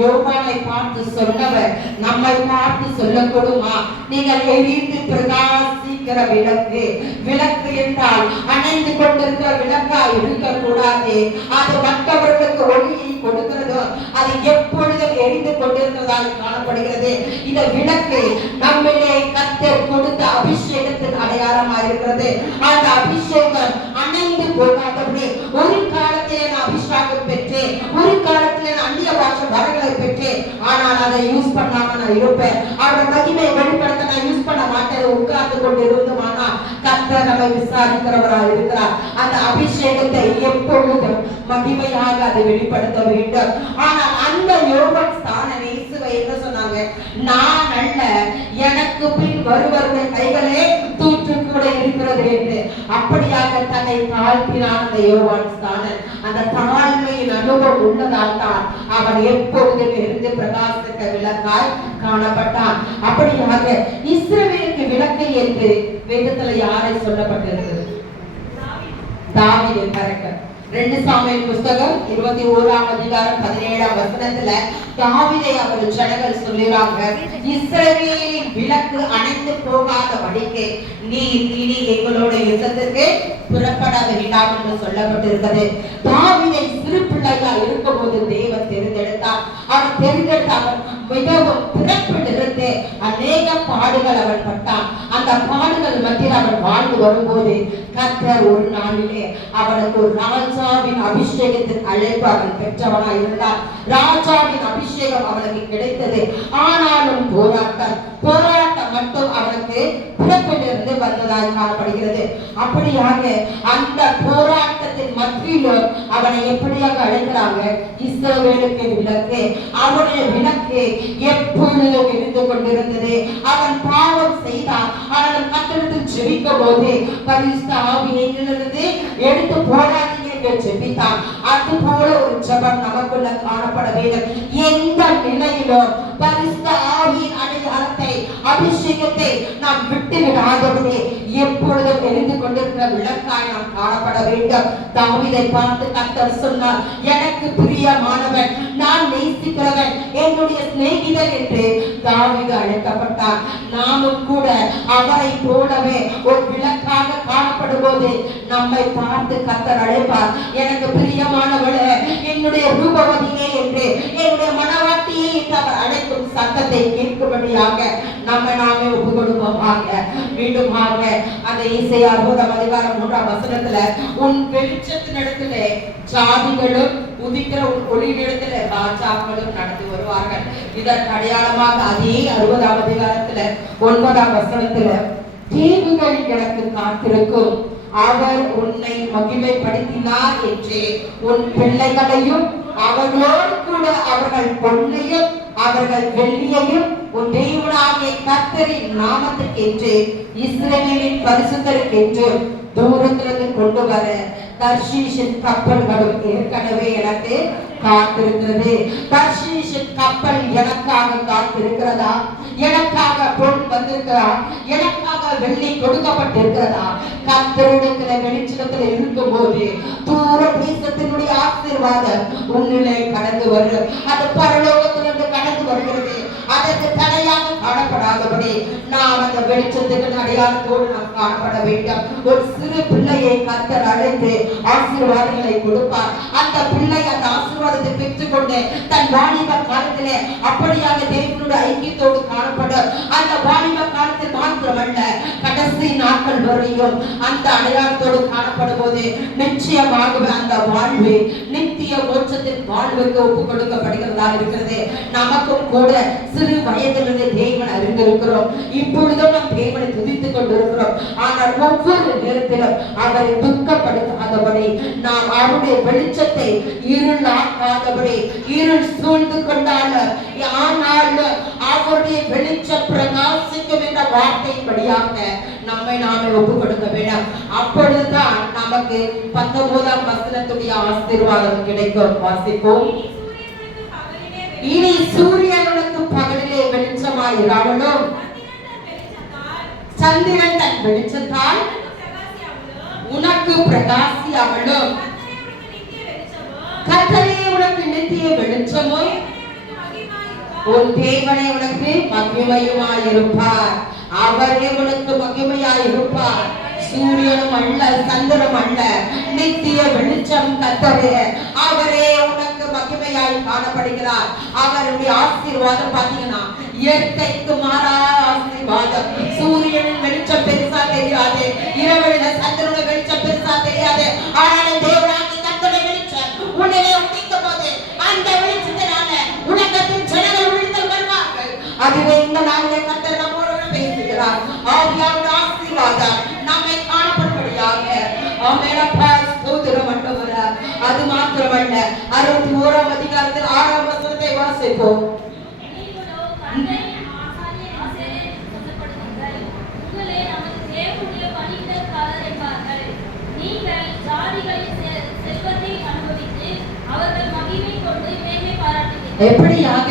யோவானை பார்த்து சொன்னவர் நம்மை பார்த்து சொல்லக்கூடுமா நீங்கள் எரிந்து பிரகாசிக்கிற விளக்கு விளக்கு என்றால் அணைந்து கொண்டிருக்கிற விளக்கா இருக்கக்கூடாது அது மற்றவர்களுக்கு ஒளியை கொடுக்கிறதோ அது எப்பொழுதும் எரிந்து கொண்டிருக்கிறதாக காணப்படுகிறது இந்த விளக்கு நம்மிலே கர்த்தர் கொடுத்த அபிஷேகத்தின் அடையாளமாக இருக்கிறது அந்த அபிஷேகம் அணைந்து போகாதபடி ஒரு காலத்திலே நான் அபிஷேகம் பெற்றேன் ஒரு காலத்திலே அந்நிய பாஷை வரங்களை பெற்றேன் ஆனால் அதை யூஸ் பண்ணாம நான் இருப்பேன் அவருடைய மகிமையை வெளிப்படுத்த நான் யூஸ் பண்ண மாட்டேன் உட்கார்ந்து கொண்டு இருந்தோமானா கர்த்தர் நம்மை விசாரிக்கிறவராக இருக்கிறார் அந்த அபிஷேகத்தை எப்பொழுதும் மகிமையாக அதை வெளிப்படுத்த வேண்டும் ஆனால் அந்த யோவான் ஸ்நானன் இயேசுவை என்ன சொன்னாங்க நான் அல்ல எனக்கு பின் வருவர்கள் கைகளே தூற்று கூட இருக்கிறது என்று அப்படியாக தன்னை தாழ்த்தினான் அந்த யோவான் ஸ்நானன் அந்த தாழ்மையின் அனுபவம் உள்ளதால் தான் அவன் எப்பொழுதும் இருந்து பிரகாசிக்க விளக்காய் காணப்பட்டான் அப்படியாக இஸ்ரவேலுக்கு விளக்கு என்று வேதத்துல யாரை சொல்லப்பட்டிருக்கிறது தாவீது கரெக்ட் 2 சாமுவேல் புத்தகம் 21ஆம் அதிகாரம் 17ஆம் வசனத்துல தாவீதை அவர் ஜனங்கள் சொல்லுறாங்க இஸ்ரவேலின் விளக்கு அணைந்து போகாதபடிக்கு நீ இனி எங்களோட யுத்தத்துக்கு புறப்பட வேண்டாம் என்று சொல்லப்பட்டிருக்கிறது தாவீதை சிறு பிள்ளையா இருக்கும்போது தேவன் தேர்ந்தெடுத்தார் அவர் தேர்ந்தெடுத்தார் மிகவும் பிறப்பிலிருந்து அநேக பாடுகள் அவன் பட்டான் அந்த பாடுகள் மத்தியில் அவன் வாழ்ந்து வரும்போது கர்த்தர் ஒரு நாளிலே அவனுக்கு ஒரு ராஜாவின் அபிஷேகத்தின் அழைப்பு அவன் பெற்றவனாய் இருந்தார் ராஜாவின் அபிஷேகம் அவனுக்கு கிடைத்தது ஆனாலும் போராட்டம் மட்டும் அவனுக்கு பிறப்பிலிருந்து வந்ததாய் காணப்படுகிறது. அப்படியாக அந்த போராட்டத்தின் மத்தியிலும் அவனை எப்படியாக அழைக்கிறாங்க? இஸ்ரவேலுக்கு விளக்கு. அவனுடைய விளக்கு எப்பொழுதும் இருந்து கொண்டிருந்தது. அவன் பாவம் செய்தான், ஆனால் கர்த்தரிடத்தில் ஜெபிக்கும் போது பரிசுத்த ஆவியிலிருந்து எடுத்து போராடி ஜெபித்தான். அது போல ஒரு ஜெபம் நமக்குள்ள காணப்பட வேண்டும். எந்த நிலையிலும் பரிசுத்த ஆவியின் அடையாளத்தை, அபிஷேகத்தை நாம் விட்டு விடாதபடி எப்பொழுதும் எரிந்து கொண்டிருக்கிற விளக்காய் நாம் காணப்பட வேண்டும். தாவீதை பார்த்து கர்த்தர் சொன்னார், எனக்கு பிரியமானவன், நான் நேசிக்கிறவன், என்னுடைய சிநேகிதன் என்று தாவீது அழைக்கப்பட்டார். நாமும் கூட அவரை போலவே ஒரு விளக்காக காணப்படும் போது நம்மை பார்த்து கர்த்தர் அழைப்பார், எனக்கு பிரியமானவளே, என்னுடைய ரூபவதியே என்று, என்னுடைய மனவாட்டியே என்று அவர் அழைக்கும் சத்தத்தை கேட்கும்படியாக நம்ம நாமே ஒப்பு கொடுப்போமாக. மீண்டுமாக அந்த இசையா 60:3 உன் வெளிச்சத்தின் இடத்திலே ஜாதிகளும் உதிக்கிற ஒளியிடத்துல ராஜாக்களும் நடந்து வருவார்கள். இதற்கு அடையாளமாக அதே 60:9 தீவுகள் எனக்கு காத்திருக்கும், அவர் உன்னை மகிமைப்படுத்தினார் என்று உன் பிள்ளைகளையும் அவர்களோடு கூட அவர்கள் பொன்னையும் அவர்கள் வெள்ளியையும் உன் தேவனாகிய கர்த்தரின் நாமத்துக்கு என்று இஸ்ரவேலின் பரிசுத்தருக்கு என்று தூரத்திலிருந்து கொண்டு வர தர்ஷீஷின் கப்பல்களும் ஏற்கனவே எனக்கு காத்திருக்கிறது. தர்ஷீஷின் கப்பல் எனக்காக காத்திருக்கிறதா? எனக்காக பொன் வந்திருக்கிறா? எனக்காக வெள்ளி கொடுக்கப்பட்டிருக்கிறதா? கர்த்தரிடத்துல வெளிச்சத்துல இருக்கும் போது தூர தேசத்தினுடைய ஆசீர்வாதம் உன்னிலே கடந்து வரும். அது பரலோகத்திலிருந்து கடந்து வருகிறது. அதற்கு தடையாக காணப்படாதபடி நாம் அந்த வெளிச்சத்துக்கு அடையாளத்தோடு நாம் காணப்பட வேண்டும். ஒரு சிறு பிள்ளையை கர்த்தர் அழைத்து ஆசீர்வாதங்களை கொடுப்பார். அந்த பிள்ளை அந்த ஆசீர்வாதத்தை பெற்றுக்கொண்டு தன் வாலிப காலத்திலே அப்படியாக தேவனுடைய ஐக்கியத்தோடு காணப்படும். அந்த வாலிப காலத்தில் மாத்திரமல்ல, கடைசி நாட்கள் வரையும் அந்த அடையாளத்தோடு காணப்படும் போது நிச்சயமாகவே அந்த வாழ்வு நித்திய மோட்சத்தின் வாழ்வுக்கு ஒப்பு கொடுக்கப்படுகிறதா இருக்கிறது. நமக்கும் கூட சிறு வயதிலிருந்து தேவன் அறிந்திருக்கிறோம். இப்பொழுதும் நாம் தேவனை துதித்துக் கொண்டிருக்கிறோம். ஆனால் ஒவ்வொரு நேரத்திலும் அவரை துக்கப்படுத்தாதபடி, நாம் அவருடைய வெளிச்சத்தை இருளாக்காதபடி, இருள் சூழ்ந்து கொண்டாலும் ஆனாலும் அவருடைய வெளிச்சம் பிரகாசிக்கும் என்ற வார்த்தையின்படியாக நம்மை நாமே ஒப்பு கொடுக்க வேண்டும். அப்பொழுதுதான் நமக்கு 19ஆம் வசனத்துடைய ஆசீர்வாதம் கிடைக்கும். வாசிப்போம். இனி சூரியனுக்கு பகலிலே வெளிச்சமாய் இராமலும், சந்திரன் தன் வெளிச்சத்தால் உனக்கு பிரகாசியாமலும், கர்த்தரே உனக்கு நித்திய வெளிச்சமும் உன் தேவனே உனக்கு மகிமையுமாயிருப்பார். அவரே உனக்கு மகிமையாயிருப்பார். சூரியனும் அல்ல, சந்திரனும் அல்ல, நித்திய வெளிச்சம் கர்த்தரே. அவரே உனக்கு மகிமையாய் காணப்படுகிறார். அவருடைய ஆசீர்வாதம் பாத்தீங்கன்னா இயற்கைக்கு மாறாத ஆசீர்வாதம். சூரியனின் வெளிச்சம் பெருசா தெரியாது, இரவுல சந்திரனுடைய வெளிச்சம் பெருசா தெரியாது. ஆனால் தேவனாகிய கர்த்தருடைய வெளிச்சம் உன்னிலே உதிக்கும் போது அந்த வெளிச்சத்தினால உலகத்தின் ஜனங்கள் விழித்தல் வருவார்கள். அதுவே இந்த நாளிலே கர்த்தர் நம்மோடு பேசுகிறார். ஆவியானவருடைய ஆசீர்வாதம் நம்மை காணப்படும்படியாக. ஆமென். அப்பா ஸ்தோத்திரம் ஆண்டவரே. அது மாத்திரமல்ல, 61ஆம் அதிகாரத்தில் 6ஆம் வசனத்தை வாசிப்போம். எப்படியாக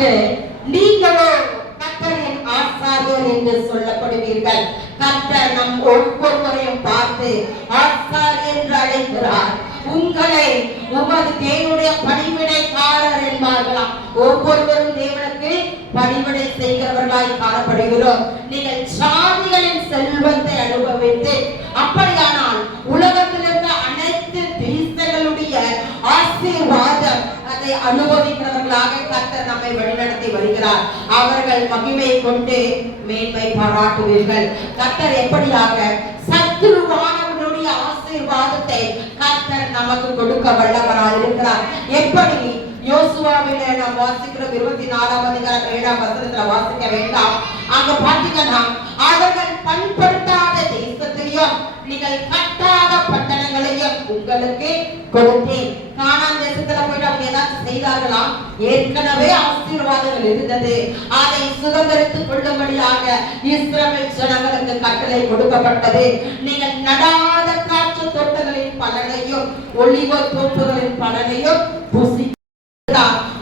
நீங்களோ கர்த்தரின் ஆசாரியர் என்று சொல்லப்படுவீர்கள். கர்த்தர் நம் ஒவ்வொருவரையும் பார்த்து ஆசாரியர் என்று அழைக்கிறார். உங்களை உமது தேவனுடைய பணிவிடைக்காரர் என்பார்களாம். ஒவ்வொருவரும் தேவனுக்கு பணிவிடை செய்கிறவர்களாய் காணப்படுகிறோம். நீங்கள் ஜாதிகளின் செல்வத்தை அனுபவித்து, அப்படியானால் உலகத்தில் இருக்க அனைத்து தேசங்களுடைய ஆசீர்வாதம் அதை அனுபவிக்கிறவர்களாக கர்த்தர் நம்மை வழிநடத்தி வருகிறார். அவர்கள் மகிமையை கொண்டு மேன்மை பாராட்டுவீர்கள். கர்த்தர் எப்படியாக சத்துருவானவனுடைய ஆசீர்வாதத்தை கர்த்தர் நமக்கு கொடுக்க வல்லவராய் இருக்கிறார். எப்படி? யோசுவாவிலே நாம் வாசிக்கிறோம். 24ஆம் அதிகாரம் 7ஆம் வசனத்துல வாசிக்க வேண்டாம். அங்க பாத்தீங்கன்னா அவர்கள் பண்படுத்தாத தேசத்தை செய்தார்களாம். ஏற்கனவே ஆசீர்வாதங்கள் இருந்தது. அதை சுதந்திரித்துக் கொள்ளும்படியாக இஸ்ரவேல் ஜனங்களுக்கு கட்டளை கொடுக்கப்பட்டது. நீங்கள் நடாத திராட்சை தோட்டங்களின் பலனையும் ஒலிவ தோப்புகளின் பலனையும் புசி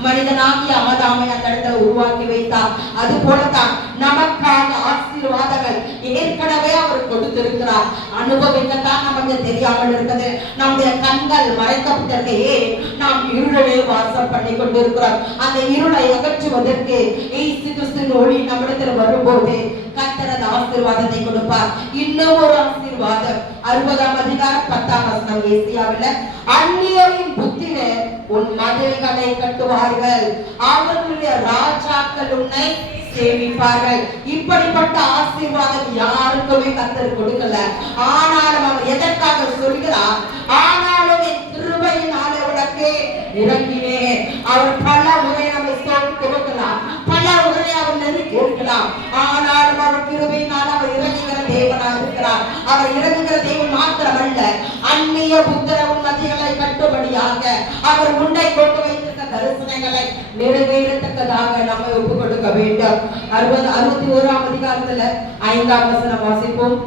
மனிதனாகிய ஆதாமை அந்த இடத்துல உருவாக்கி வைத்தார். அது போலத்தான் நமக்காக ஆசீர்வாதங்கள் ஏற்கனவே அவர் கொடுத்திருக்கிறார். அனுபவிக்கத்தான் நமக்கு தெரியாமல் இருக்கிறது. நம்முடைய கண்கள் மறைக்கப்பட்டதே நாம் இருளே வாசம் பண்ணி கொண்டிருக்கிறோம். அந்த இருளை அகற்றுவதற்கு இயேசு கிறிஸ்துவின் ஒளி நம்மிடத்தில் வரும்போது கர்த்தர் ஆசீர்வாதத்தை கொடுப்பார். இன்னும் ஒரு ஆசீர்வாதம் 60ஆம் அதிகாரம் 10ஆம் வசனம். ஏசியாவில் அந்நியரின் புத்திரே உன் மதில்களை கட்டுவார்கள், அவர்களுடைய ராஜாக்கள் உன்னை சேமிப்பார்கள். இப்படிப்பட்ட ஆசீர்வாதம் யாருக்குமே கர்த்தர் கொடுக்கல. ஆனாலும் அவர் எதற்காக சொல்கிறார்? ஆனாலும் என் கிருபையினாலே உனக்கு இறங்கினேன். அவர் பல முறை நம்மை கொடுக்கலாம், பல முறை அவர் நெருக்கி இருக்கலாம். ஆனாலும் அவர் கிருபையினால் அவர் இறங்குகிற தேவனாக இருக்கிறார். அவர் இறங்குகிற தேவன் மாத்திரமல்ல, அந்நிய புத்திரவும் நதிகளை கட்டும்படியாக அவர் உண்டை கொண்டு வைத்திருக்க தரிசனங்களை நிறைவேறத்தக்கதாக நம்மை ஒப்புக் கொடுக்க வேண்டும். 61ஆம் அதிகாரத்துல 5ஆம் வசனம் வாசிப்போம்.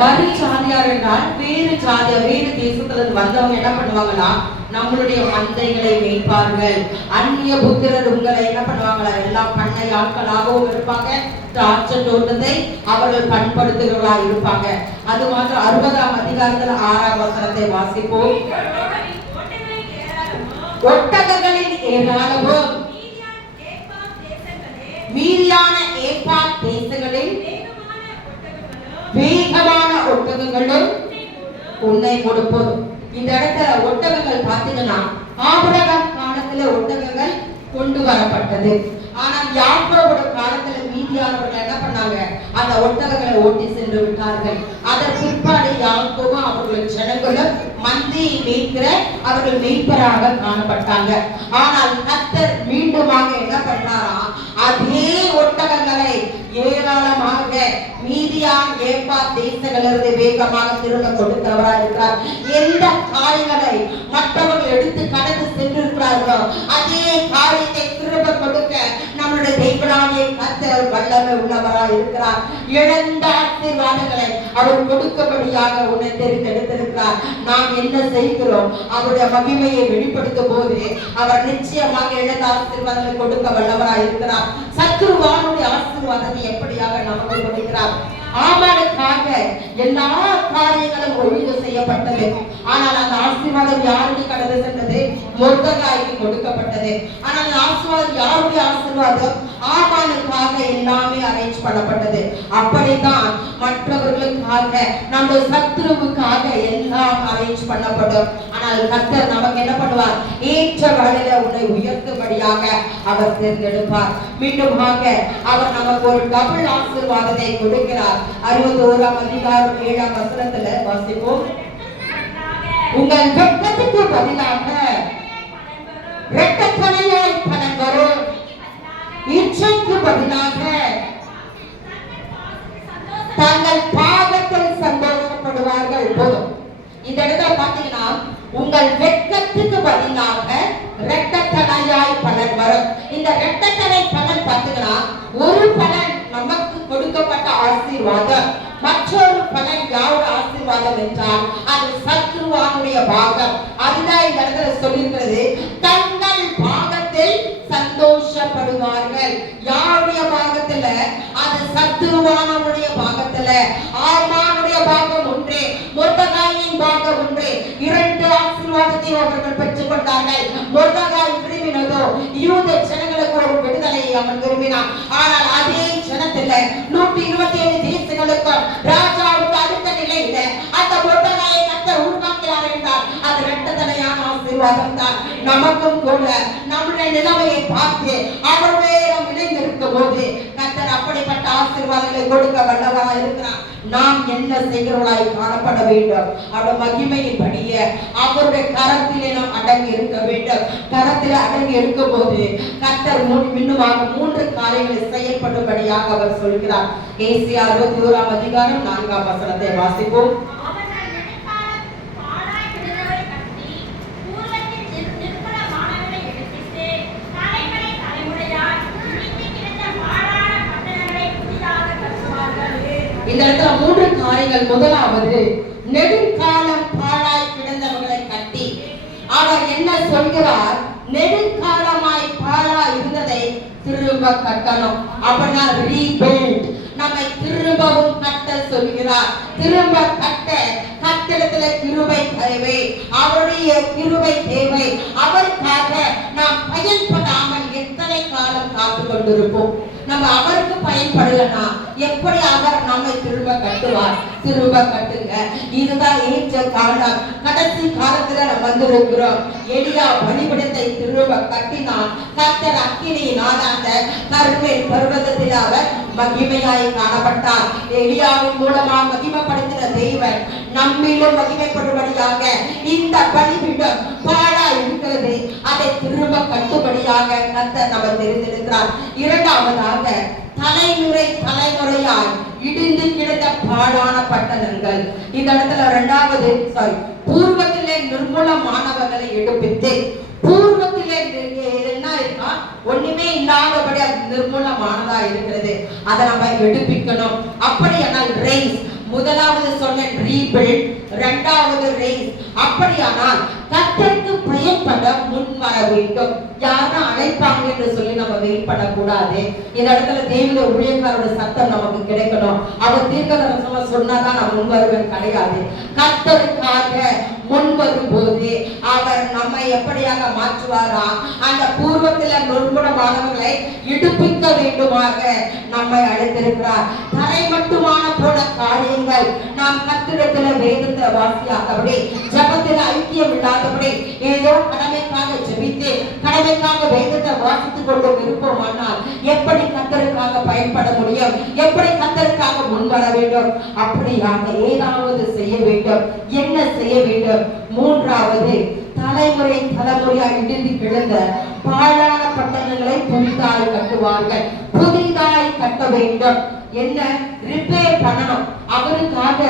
மறு சாதியார் என்றால் வேறு ஜாதியார், வேறு தேசத்துல வந்தவங்க என்ன பண்ணுவாங்களா? நம்மளுடைய மந்தைகளை மேய்ப்பார்கள். அந்நிய புத்திரர் உங்களை என்ன பண்ணுவாங்களா? எல்லாம் பண்ணை ஆட்களாகவும் இருப்பாங்க. திராட்சை தோட்டத்தை அவர்கள் பண்படுத்துகிறவர்களா இருப்பாங்க. அது மாத்திரம் 60ஆம் அதிகாரத்துல 6ஆம் வசனத்தை வாசிப்போம். ஒட்டகங்களின் ஏராளமும் மீதியான ஏப்பாத் தேசங்களில் வேகமான ஒட்டகங்களும் உன்னை கொடுப்போம். இந்த இடத்துல ஒட்டகங்கள் பார்த்தீங்கன்னா ஆபிரகாம் காலத்துல ஒட்டகங்கள் கொண்டு வரப்பட்டது. ஆனால் யாக்கோபோட காலத்துல மீதியானவர்கள் என்ன பண்ணாங்க? அந்த ஒட்டகங்களை ஓட்டி சென்று விட்டார்கள். அதன் பிற்பாடு யாக்கோபும் அவர்கள் ஜனங்களும் மந்தையை மேய்க்கிற அவர்கள் மேய்ப்பராக காணப்பட்டாங்க. ஆனால் கர்த்தர் மீண்டுமாக என்ன பண்ணாரா? அதே ஒட்டகங்களை ஏராளமாக மீதியான் ஏப்பாத் தேசங்களிலிருந்து வேகமாக திரும்ப கொடுக்கிறவராக இருக்கிறார். எந்த காரியங்களை மற்றவர்கள் எடுத்து கடந்து சென்றிருக்கிறார்களோ அதே காரியத்தை திரும்ப கொடுக்க நம்முடைய தேவனாகிய கர்த்தர் வல்லமை உள்ளவராக இருக்கிறார். இழந்த ஆசீர்வாதங்களை அவர் கொடுக்கபடியாக உன்னை தெரிந்தெடுத்திருக்கிறார். நாம் என்ன செய்கிறோம்? அவருடைய மகிமையை வெளிப்படுத்தும் போது அவர் நிச்சயமாக இழந்த ஆசீர்வாதங்களை கொடுக்க வல்லவராக இருக்கிறார். சத்துருவானுடைய ஆசீர்வாதத்தை எப்படியாக நமக்கு கொடுக்கிறார்? ஆமானுக்காக எல்லா காரியங்களும் ஒழுங்கு செய்யப்பட்டது. ஆனால் அந்த ஆசீர்வாதம் யாருக்கு கடந்து சென்றது? மொர்தெகாய்க்கு கொடுக்கப்பட்டது. ஆனால் அந்த ஆசீர்வாதம் யாருடைய ஆசீர்வாதம்? ஆமானுக்காக எல்லாமே அரேஞ்ச் பண்ணப்பட்டது. அப்படித்தான் மற்றவர்களுக்காக நம்முடைய சத்துருவுக்காக எல்லாம் அரேஞ்ச் பண்ணப்படும். ஆனால் கர்த்தர் நமக்கு என்ன பண்ணுவார்? ஏற்ற வழியில உன்னை உயர்த்தும்படியாக அவர் தேர்ந்தெடுப்பார். மீண்டுமாக அவர் நமக்கு ஒரு டபுள் ஆசீர்வாதத்தை கொடுக்கிறார். 61ஆம் அதிகாரம் 7ஆம் வசனத்துல வாசிப்போம். உங்கள் வெட்கத்துக்கு பதிலாக இரட்டத்தனையாய் பலன் வரும், இச்சைக்கு பதிலாக தங்கள் பாவத்தில் சந்தோஷப்படுவார்கள். போதும். இந்த இடத்துல பாத்தீங்கன்னா உங்கள் வெட்கத்துக்கு பதிலாக இரட்டத்தனையாய் பலன் வரும். இந்த இரட்டத்தனை பலன் பாத்தீங்கன்னா ஒரு பலன் நமக்கு கொடுக்கப்பட்ட ஆசீர்வாதம், மற்றொரு பலன் யாருடைய ஆசீர்வாதம் என்றால் அது சத்துருவானுடைய பாகம். அதுதான் இந்த இடத்துல சொல்லியிருக்கிறது, தங்கள் பாகத்தில் சந்தோஷப்படுவார்கள். யாருடைய பாகத்துல? அது சத்துருவானுடைய பாகத்துல. ஆமானுடைய பாகம் ஒன்றே, மொர்தெகாயின் பாகம் ஒன்றே. இரண்டு ஆசீர்வாதத்தை அவர்கள் பெற்றுக் கொண்டார்கள். மொர்தெகாய் விரும்பினதோ யூத ஜனங்களுக்கு ஒரு விடுதலையை அவன் விரும்பினான். ஆனால் அதே ஜனத்துல 127 தேசங்களுக்கும் ராஜாவுக்கு அடுத்த நிலையில அந்த மொர்தெகாயை கர்த்தர் உருவாக்கினார் என்றால் அது இரட்டத்தனையான ஆசீர்வாதம் தான். நமக்கும் கூட நம்முடைய நிலைமையை பார்த்து அவருடைய நாம் இணைந்திருக்கும் போது கர்த்தர் அப்படிப்பட்ட ஆசீர்வாதங்களை கொடுக்க வல்லவரா இருக்கிறார். நாம் என்ன செய்கிறவர்களாய் காணப்பட வேண்டும். அவருடைய மகிமையின்படிய அவருடைய கரத்திலே நாம் அடங்கி இருக்க வேண்டும். கரத்திலே அடங்கி இருக்கும் போது கர்த்தர் மின்னுமாக 3 காரியங்களை செயல்படும்படியாக அவர் சொல்கிறார். ஏசியா 61 அதிகாரம் 4 வசனத்தை வாசிப்போம். இந்த இடத்துல 3 காரியங்கள். முதலாவது, நெடுங்காலம் பாழாய் கிடந்தவர்களை கட்டி. அவர் என்ன சொல்கிறார்? நெடுங்காலமாய் பாழாய் இருந்ததை திரும்ப கட்டணும். அப்படின்னா ரீபில்ட், நம்மை திரும்பவும் கட்ட சொல்கிறார். திரும்ப கட்ட கட்டிடத்துல கிருபை தேவை, அவருடைய கிருபை தேவை. அவருக்காக நாம் பயன்படாமல் எத்தனை காலம் காத்து கொண்டிருப்போம்? நம்ம அவருக்கு பயன்படலனா எப்படி அவர் நம்மை திரும்ப கட்டுவார்? திரும்ப கட்டுங்க. இதுதான் ஏற்ற காலம். கடைசி காலத்துல நம்ம வந்திருக்கிறோம். எலியா பலிபீடத்தை திரும்ப கட்டினான். கர்த்தர் அக்கினியினால் அந்த கர்மேல் பர்வதத்தில் அவர் மகிமையாய் காணப்பட்டார். எலியாவின் மூலமாக மகிமைப்படுத்தின தெய்வன் நம்மிலும் மகிமைப்படும்படியாக இந்த பலிபீடம் பாழா இருக்கிறது, அதை திரும்ப கட்டும்படியாக கர்த்தர் நம்ம தெரிந்திருக்கிறார். இரண்டாவதாக, தலைமுறை தலைமுறையாய் இடிந்து கிடந்த பாழான பட்டணங்கள். இந்த இடத்துல இரண்டாவது பூர்வத்திலே நிர்மூலமானவர்களை எடுப்பித்து, பூர்வத்திலே என்ன இருக்கா? ஒண்ணுமே இல்லாதபடி அது நிர்மூலமானதா இருக்கிறது, அதை நம்ம எடுப்பிக்கணும். அப்படியானால் ரைஸ், முதலாவது சொன்ன ரீபில்ட், இரண்டாவது ரைஸ். அப்படியானால் கர்த்தருக்கு பயன்பட முன் வர வேண்டும். யாரும் அழைப்பாங்க என்று சொல்லி நம்ம வெயிட் பண்ணக்கூடாது. இந்த இடத்துல தேவனுடைய ஊழியக்காரோட சத்தம் நமக்கு கிடைக்கணும். அவர் தீர்க்கதரிசனமா சொன்னாதான் நான் முன் வருவேன் கிடையாது. கர்த்தருக்காக முன் வரும்போது அவர் நம்மை எப்படியாக மாற்றுவாரா? அந்த பூர்வத்தில் நிர்மூலமானவர்களை இடுப்பிக்க வேண்டுமாக நம்மை அழைத்திருக்கிறார். தரை மட்டுமான போன காரியங்கள் நாம் கர்த்தரிடத்துல வேதத்தை வாசியாதபடி, ஜபத்தில் ஐக்கியம் இல்லாதபடி, ஏதோ கடமைக்காக ஜெபித்து கடமைக்காக வேதத்தை வாசித்துக் கொண்டு விருப்பமானால் எப்படி கர்த்தருக்காக பயன்பட முடியும்? எப்படி கர்த்தருக்காக முன் வர வேண்டும்? அப்படியாக ஏதாவது செய்ய வேண்டும். என்ன செய்ய வேண்டும்? மூன்றாவது, தலைமுறை தலைமுறையாக இடிந்து கிடந்த பாழான பட்டணங்களை புதிதாய் கட்டுவார்கள். புதிதாய் கட்ட வேண்டும். என்ன ரிப்பேர் பண்ணணும். அவருக்காக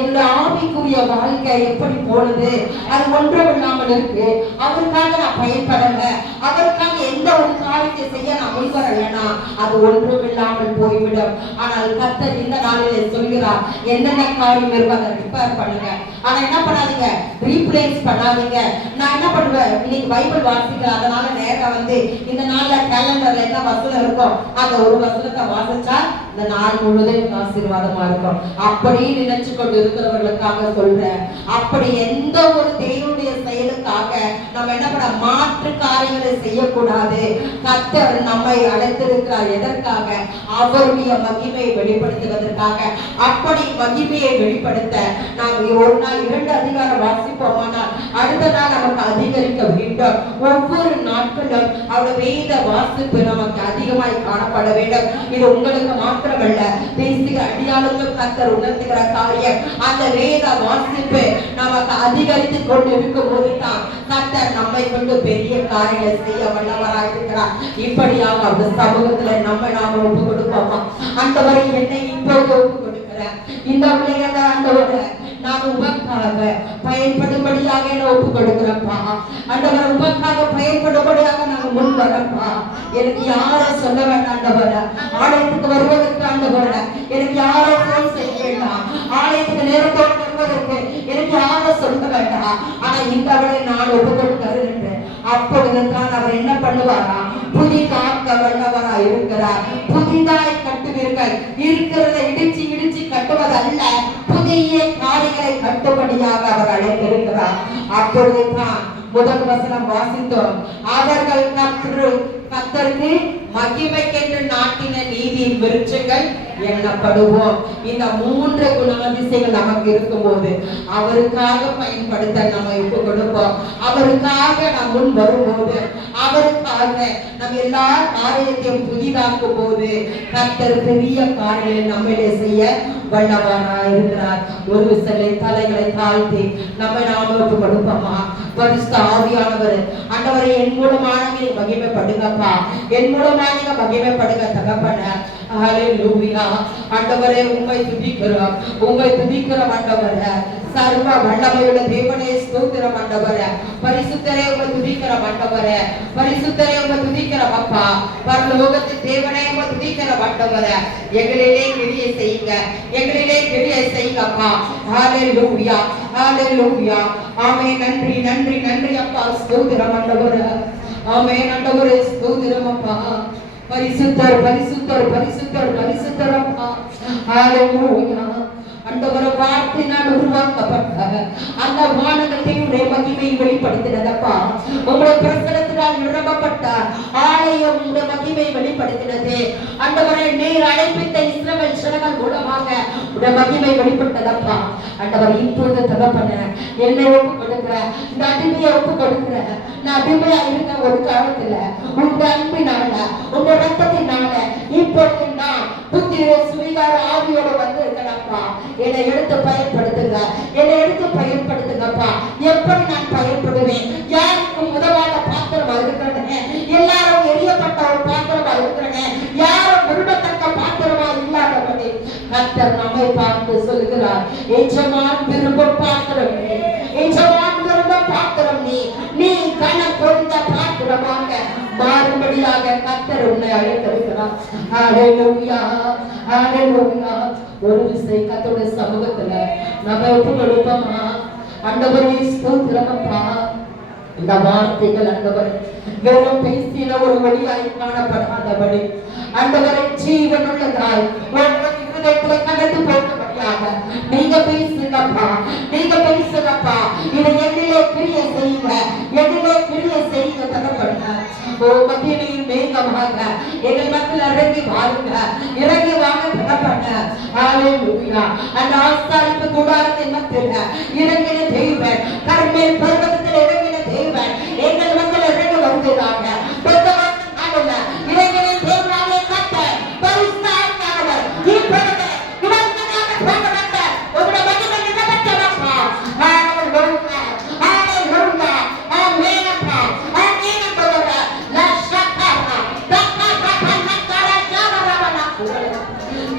என்னோட ஆவிக்குரிய வாழ்க்கை எப்படி போனது, அது ஒன்றும் இல்லாமல் இருக்கு. அவருக்காக நான் பயன்படல, அவருக்காக எந்த ஒரு காரியத்தை செய்ய நான் முன்வரலனா அது ஒன்றும் இல்லாமல் போய்விடும். ஆனால் கர்த்தர் இந்த நாளிலே சொல்கிறார், என்னென்ன காரியம் இருக்கோ அதை ரிப்பேர் பண்ணுங்க. ஆனா என்ன பண்ணாதீங்க, ரீப்ளேஸ் பண்ணாதீங்க. நான் என்ன பண்ணுவேன், இன்னைக்கு பைபிள் வாசிக்கிறேன், அதனால நேரம் வந்து இந்த நாள்ல கேலண்டர்ல என்ன வசனம் இருக்கும் அந்த ஒரு வசனத்தை வாசிச்சா இந்த நாள் முழுவதும் ஆசீர்வாதமா இருக்கும். அப்படி நினைச்சு கொண்டு இருக்கிறவர்களுக்காக சொல்றேன். அப்படி எந்த ஒரு தேவனுடைய செயலுக்காக நம்ம என்ன பண்ண மாற்று காரியங்களை செய்யக்கூடாது. கர்த்தர் நம்மை அழைத்திருக்கிறார் எதற்காக? அவருடைய மகிமையை வெளிப்படுத்துவதற்காக. அப்படி மகிமையை வெளிப்படுத்த நாம் ஒரு நாள் 2 அதிகாரம் வாசிப்போமானால் அடுத்த நாள் நமக்கு அதிகரிக்க வேண்டும். ஒவ்வொரு நாட்களும் அவருடைய வேத வாசிப்பு நமக்கு அதிகமாய் காணப்பட வேண்டும். இது உங்களுக்கு மாத்திரமல்ல, தேசிய அடியாளுக்கும் கர்த்தர் உணர்த்துகிற காரியம். அந்த வேத வாசிப்பு நமக்கு அதிகரித்து கொண்டு இருக்கும் போதுதான் கர்த்தர் நம்மை கொண்டு பெரிய காரியங்களை செய்ய வல்லவராக இருக்கிறார். இப்படியாக அந்த சமூகத்துல நம்ம நாம ஒப்பு கொடுப்போமா? ஆண்டவரை என்னை இப்போது ஒப்பு கொடுக்கிறேன். இந்த பிள்ளைகளை ஆண்டவரை நான் உமக்காக பயன்படும்படியாக என்ன ஒப்பு கொடுக்கிறப்பா. ஆண்டவரை உமக்காக பயன்படும்படியாக நாங்க முன் வரப்பா. எனக்கு யாரும் சொல்ல வேண்டாம் ஆண்டவரை. ஆலயத்துக்கு வருவதற்கு ஆண்டவரை எனக்கு யாரும் போன் செய்ய வேண்டாம். ஆலயத்துக்கு நேரத்தோடு வருவதற்கு எனக்கு யாரும் சொல்ல வேண்டாம். ஆனா இந்த அவளை நான் ஒப்பு கொடுக்கிறேன். அப்பொழுதுதான் அவர் என்ன பண்ணுவாரா? புதிதாக்க வல்லவரா இருக்கிறார். புதிதாய் கட்டுவீர்கள். இருக்கிறத இடிச்சு இடிச்சு கட்டுவதல்ல, புதிய காரியங்களை கட்டும்படியாக அவர் அழைத்திருக்கிறார். அப்பொழுதுதான் முதல் வசனம் வாசித்தோம். அவர்கள் கர்த்தருக்கு மகிமைக்கென்று நாட்டின நீதியின் விருட்சங்கள் எண்ணப்படுவோம். இந்த 3 குணாதிசயங்கள் நமக்கு இருக்கும்போது அவருக்காக பயன்படுத்த நம்ம ஒப்பு கொடுப்போம். அவருக்காக நாம் முன் வரும்போது, அவருக்காக நம்ம எல்லா காரியத்தையும் புதிதாக்கும் போது கர்த்தர் பெரிய காரியங்களை நம்மளே செய்ய வல்லவராய் இருக்கிறார். ஒரு சிலை தலைகளை தாழ்த்தி நம்ம நாம ஒப்பு கொடுப்போமா? பரிசுத்த ஆவியானவர், ஆண்டவரே என் மூலமாக மகிமைப்படுங்கப்பா, என் மூலமாக மகிமைப்படுங்க தகப்பனே. ஹல்லேலூயா. ஆண்டவரே உம்மை துதிக்கிறோம், உம்மை துதிக்கிறோம் ஆண்டவரே. சர்வ வல்லமையுள்ள தேவனே ஸ்தோத்திரம் ஆண்டவரே. பரிசுத்தரே உம்மை துதிக்கிறோம் ஆண்டவரே. பரிசுத்தரே உம்மை துதிக்கிறோம் அப்பா. பரலோகத்தின் தேவனே உம்மை துதிக்கிறோம் ஆண்டவரே. எங்களிலே கிரியை செய்யுங்க, எங்களிலே கிரியை செய்யுங்கப்பா. ஹல்லேலூயா, ஹல்லேலூயா. ஆமென். நன்றி நன்றி நன்றி அப்பா. ஸ்தோத்திரம் ஆண்டவரே. ஆமென் ஆண்டவரே. ஸ்தோத்திரம் அப்பா. பரிசுத்தர் பரிசுத்தர் பரிசுத்தர் பரிசுத்தர் அப்பா. ஹல்லேலூயா. ஆண்டவரே, வார்த்தையினால் உருவாக்கப்பட்ட அந்த வானகத்தையுடைய மகிமையை வெளிப்படுத்தினதப்பா. உங்களுடைய பிரசனத்தினால் நிரப்பப்பட்ட ஆலயம் உங்களுடைய மகிமையை வெளிப்படுத்தினது. ஆண்டவரே, நீர் அழைப்பித்த இஸ்ரவேல் ஜனங்கள் மூலமாக உங்களுடைய மகிமை வெளிப்பட்டதப்பா. ஆண்டவர், இப்பொழுது தகப்பனே, என்னை ஒப்பு கொடுக்கிற, இந்த அடிமையை ஒப்பு கொடுக்கிற, நான் அடிமையா இருந்த ஒரு காலத்துல உங்க அன்பினால, உங்க ரத்தத்தினால இப்பொழுது நான் புத்திர சுவிகார ஆவியோட வந்து இருக்கிறப்பா. என்னை எடுத்து பயன்படுத்துங்க, என்னை எடுத்து பயன்படுத்துங்கப்பா. எப்படி நான் பயன்படுவேன்? யாருக்கும் உதவாத பாத்திரமா இருக்கிறேன், எல்லாரும் எரியப்பட்ட ஒரு பாத்திரமா இருக்கிறேன், யாரும் விரும்பத்தக்க பாத்திரமா இல்லாதபடி கர்த்தர் நம்மை பார்த்து சொல்கிறார், எஜமான் விரும்பும் பாத்திரம் நீ, எஜமான் விரும்பும் பாத்திரம் நீ, நீ கணம் பொருந்த பாத்திரமாக மாறும்படியாக கர்த்தர் உன்னை அழைத்திருக்கிறார். ஹல்லேலூயா, ஹல்லேலூயா. ஒரு விசை கர்த்தருடைய சமூகத்துல நம்ம ஒப்பு கொடுப்போமா? ஆண்டவரே ஸ்தோத்திரம் அப்பா. இந்த வார்த்தைகள் ஆண்டவரே வெறும் பேசின ஒரு வழியாய் காணப்படாதபடி ஆண்டவரே ஜீவனுள்ளதாய் ஒவ்வொரு இதயத்துல கடந்து போகும்படியாக நீங்க பேசுங்கப்பா, நீங்க பேசுங்கப்பா. இதை எண்ணிலே கிரிய செய்யுங்க, எண்ணிலே கிரிய செய்யுங்க தகப்பனே. ஓ மகிமையின் மேகமாக எங்கள் மக்கள் இறங்கி வாருங்க, இறங்கி வாங்க தகப்பனே. ஹல்லேலூயா. அந்த ஆஸ்தானிப்பு கூடாரத்தின் மத்தியில இறங்கின தேவன், கர்மேல் பர்வதத்தில் இறங்கின தேவன் எங்கள் மக்கள் இறங்கி வருகிறாங்க. இறங்கின தேவனாலே கர்த்தர் பரிசுத்தமானவர். இப்பொழுது இவர்களாக போகப்பட்ட உங்களுடைய மகிமை நிரப்பட்டவப்பா. ஹல்லேலூயா, ஹல்லேலூயா. ஆமென் அப்பா, ஆமென் அப்பா. லஷக்கரா தக்கரா ஜாவரவனா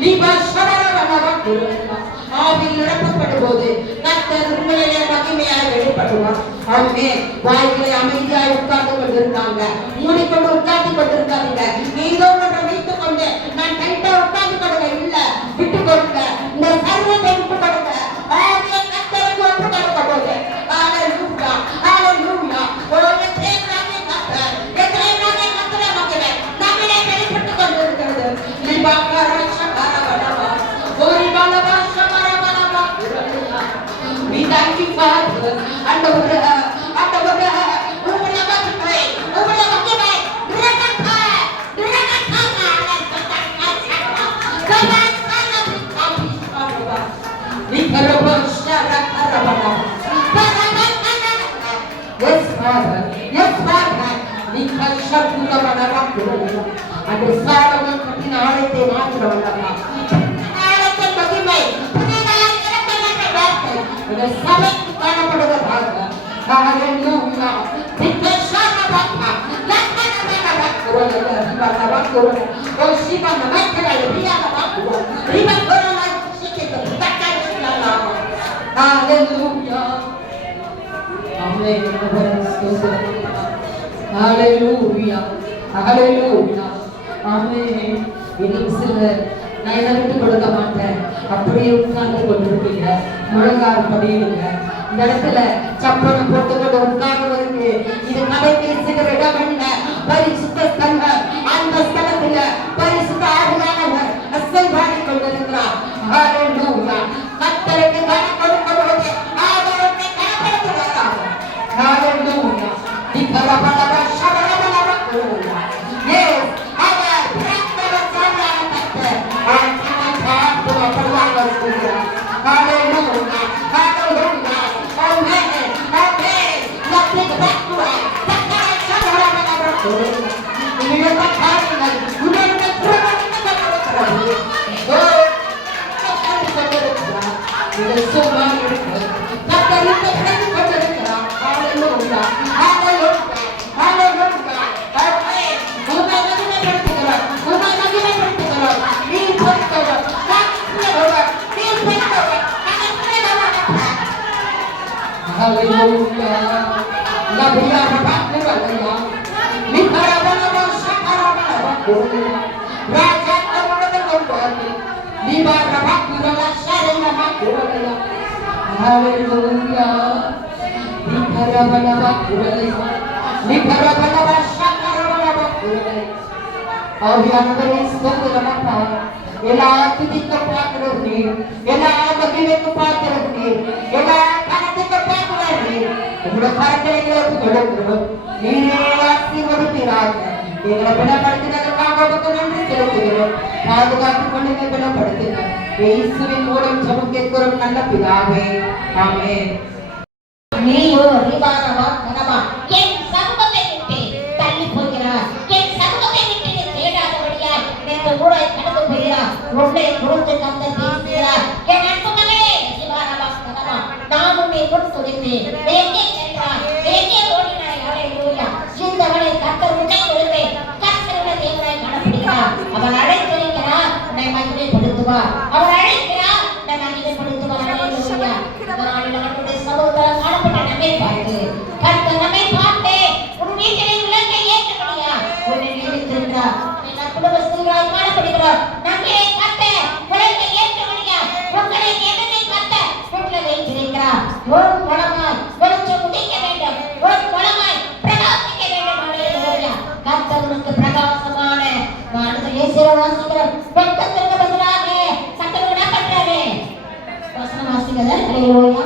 லிபா ஷரவனா ஆவியில் நிரப்பப்படும் போது கர்த்தர் உங்களிலே மகிமையாய் வெளிப்படுவார். ஆமென். வாய்களை அமைதியாய் உட்கார்ந்து கொண்டிருக்காங்க, மூடிக்கொண்டு உட்கார்ந்து கொண்டிருக்காங்க. நீதோ ஒன்றை வைத்துக் கொண்டு நான் கைட்டா உட்கார்ந்து கொடுங்க, இல்ல விட்டு கொடுங்க, இந்த சர்வத்தை விட்டு கொடுங்க. ஆவியை கர்த்தருக்கு ஒப்பு கொடுக்க போது ஹல்லேலூயா, ஹல்லேலூயா. ஒரு தேவனாகிய கர்த்தர், எத்தனை கர்த்தரை மகிமை நம்மிலே வெளிப்பட்டுக் கொண்டிருக்கிறது. லிபாகரா ஷகரவனா ஒரு பலவா ஷகரவனா. We thank you Father. ஆண்டவரே, ஆண்டவரே, உம்முடைய மகிமை, உம்முடைய மகிமை நிரப்பட்ட நிரப்பட்ட Yes Father, yes Father. அந்த சாலமோன் கட்டின ஆலயத்தை மாற்றினவல்லவா, ஆலயத்தின் மகிமை புதிதாய் நிரப்பப்பட்ட வார்த்தை இந்த சபைக்கு காணப்படுவதாக. ஹல்லேலூயா. திக்கஷானபா லக்கனபா ரிபா ஓ சிபா நமக்கல ரியானபா ரிபா கோரமா சிக்கெத தக்கஷலாமா. ஹல்லேலூயா. ஆமென். ஹல்லேலூயா, ஹல்லேலூயா. ஆமென். இன்னும் சிலர் நான் இதை விட்டு கொடுக்க மாட்டேன், அப்படியே உட்கார்ந்து கொண்டிருக்கீங்க. முழங்கால் படியுங்க. இந்த இடத்துல சப்பனம் போட்டுக்கொண்டு உட்கார்ந்து இது கதை பேசுகிற இடம் என்ன? பரிசுத்த ஸ்தலம். அந்த ஸ்தலத்துல பரிசுத்த ஆவியானவர் அசைவாடி கொண்டிருக்கிறார். ஹல்லேலூயா. கர்த்தருக்கு எல்லா துதிக்கு பாத்திரம் நீர், எல்லா மகிழ்வுக்கு பாத்திரம் நீர், எல்லா கணத்துக்கு பாத்திரம் நீர். உங்களுடைய கரங்களை ஒப்புக் கொடுக்கிறோம். நீரே ஆசீர்வதிப்பீராக. எங்களை பலப்படுத்தினதற்காக உமக்கு நன்றி செலுத்துகிறோம். பாதுகாத்துக் கொண்டு பலப்படுத்துங்க. இயேசுவின் மூலம் ஜெபம் கேட்கிறோம் நல்ல பிதாவே. ஆமென். நீயோ ரிபாரவா கனவா என் சமூகத்தை விட்டு தள்ளி போகிறார். என் சமூகத்தை விட்டு நீ தேடாதபடியால் இந்த ஊரை கடந்து போகிறார். உன்னை குறித்து கர்த்தர் பேசுகிறார். என் அன்பு மகளே ரிபாரவா கனவா, நான் உன்னை குறித்துரைத்தேன். எங்கே சென்றாய்? எங்கே ஓடினாய்? ஹல்லேலூயா. சிந்தவனை கர்த்தர் உன்னை கொடுத்து கர்த்தருடைய தேவனாய் காணப்படுகிறார். அவர் அழைத்திருக்கிறார், உன்னை மகிமைப்படுத்துவார். அவர் அழைக்கிறார், உன்னை மகிமைப்படுத்துவார். ஹல்லேலூயா. நம்முடைய சகோதரர் காணப்பட்ட நம்மை பார்த்து கர்த்தர் நம்மை பார்த்து உன் வீட்டிலே விளக்கை ஏற்றபடியா உன்னை நியமித்திருக்கிறார். எல்லா குடும்பஸ்தர்களாய் காணப்படுகிறார். நம்மை கர்த்தர் விளக்கை ஏற்றபடியா உங்களை எண்ணத்தை கர்த்தர் வீட்டில் வைத்திருக்கிறார். ஒரு குணமாய் வெளிச்சம் உதிக்க வேண்டும், ஒரு குணமாய் பிரகாசிக்க வேண்டும். ஹல்லேலூயா. கர்த்தர் உனக்கு பிரகாசமான வாசிக்கிறோம். வெட்கத்திற்கு பதிலாக கர்த்தர் என்ன பண்றாரு? வசனம் வாசிக்கிறத. ஹல்லேலூயா.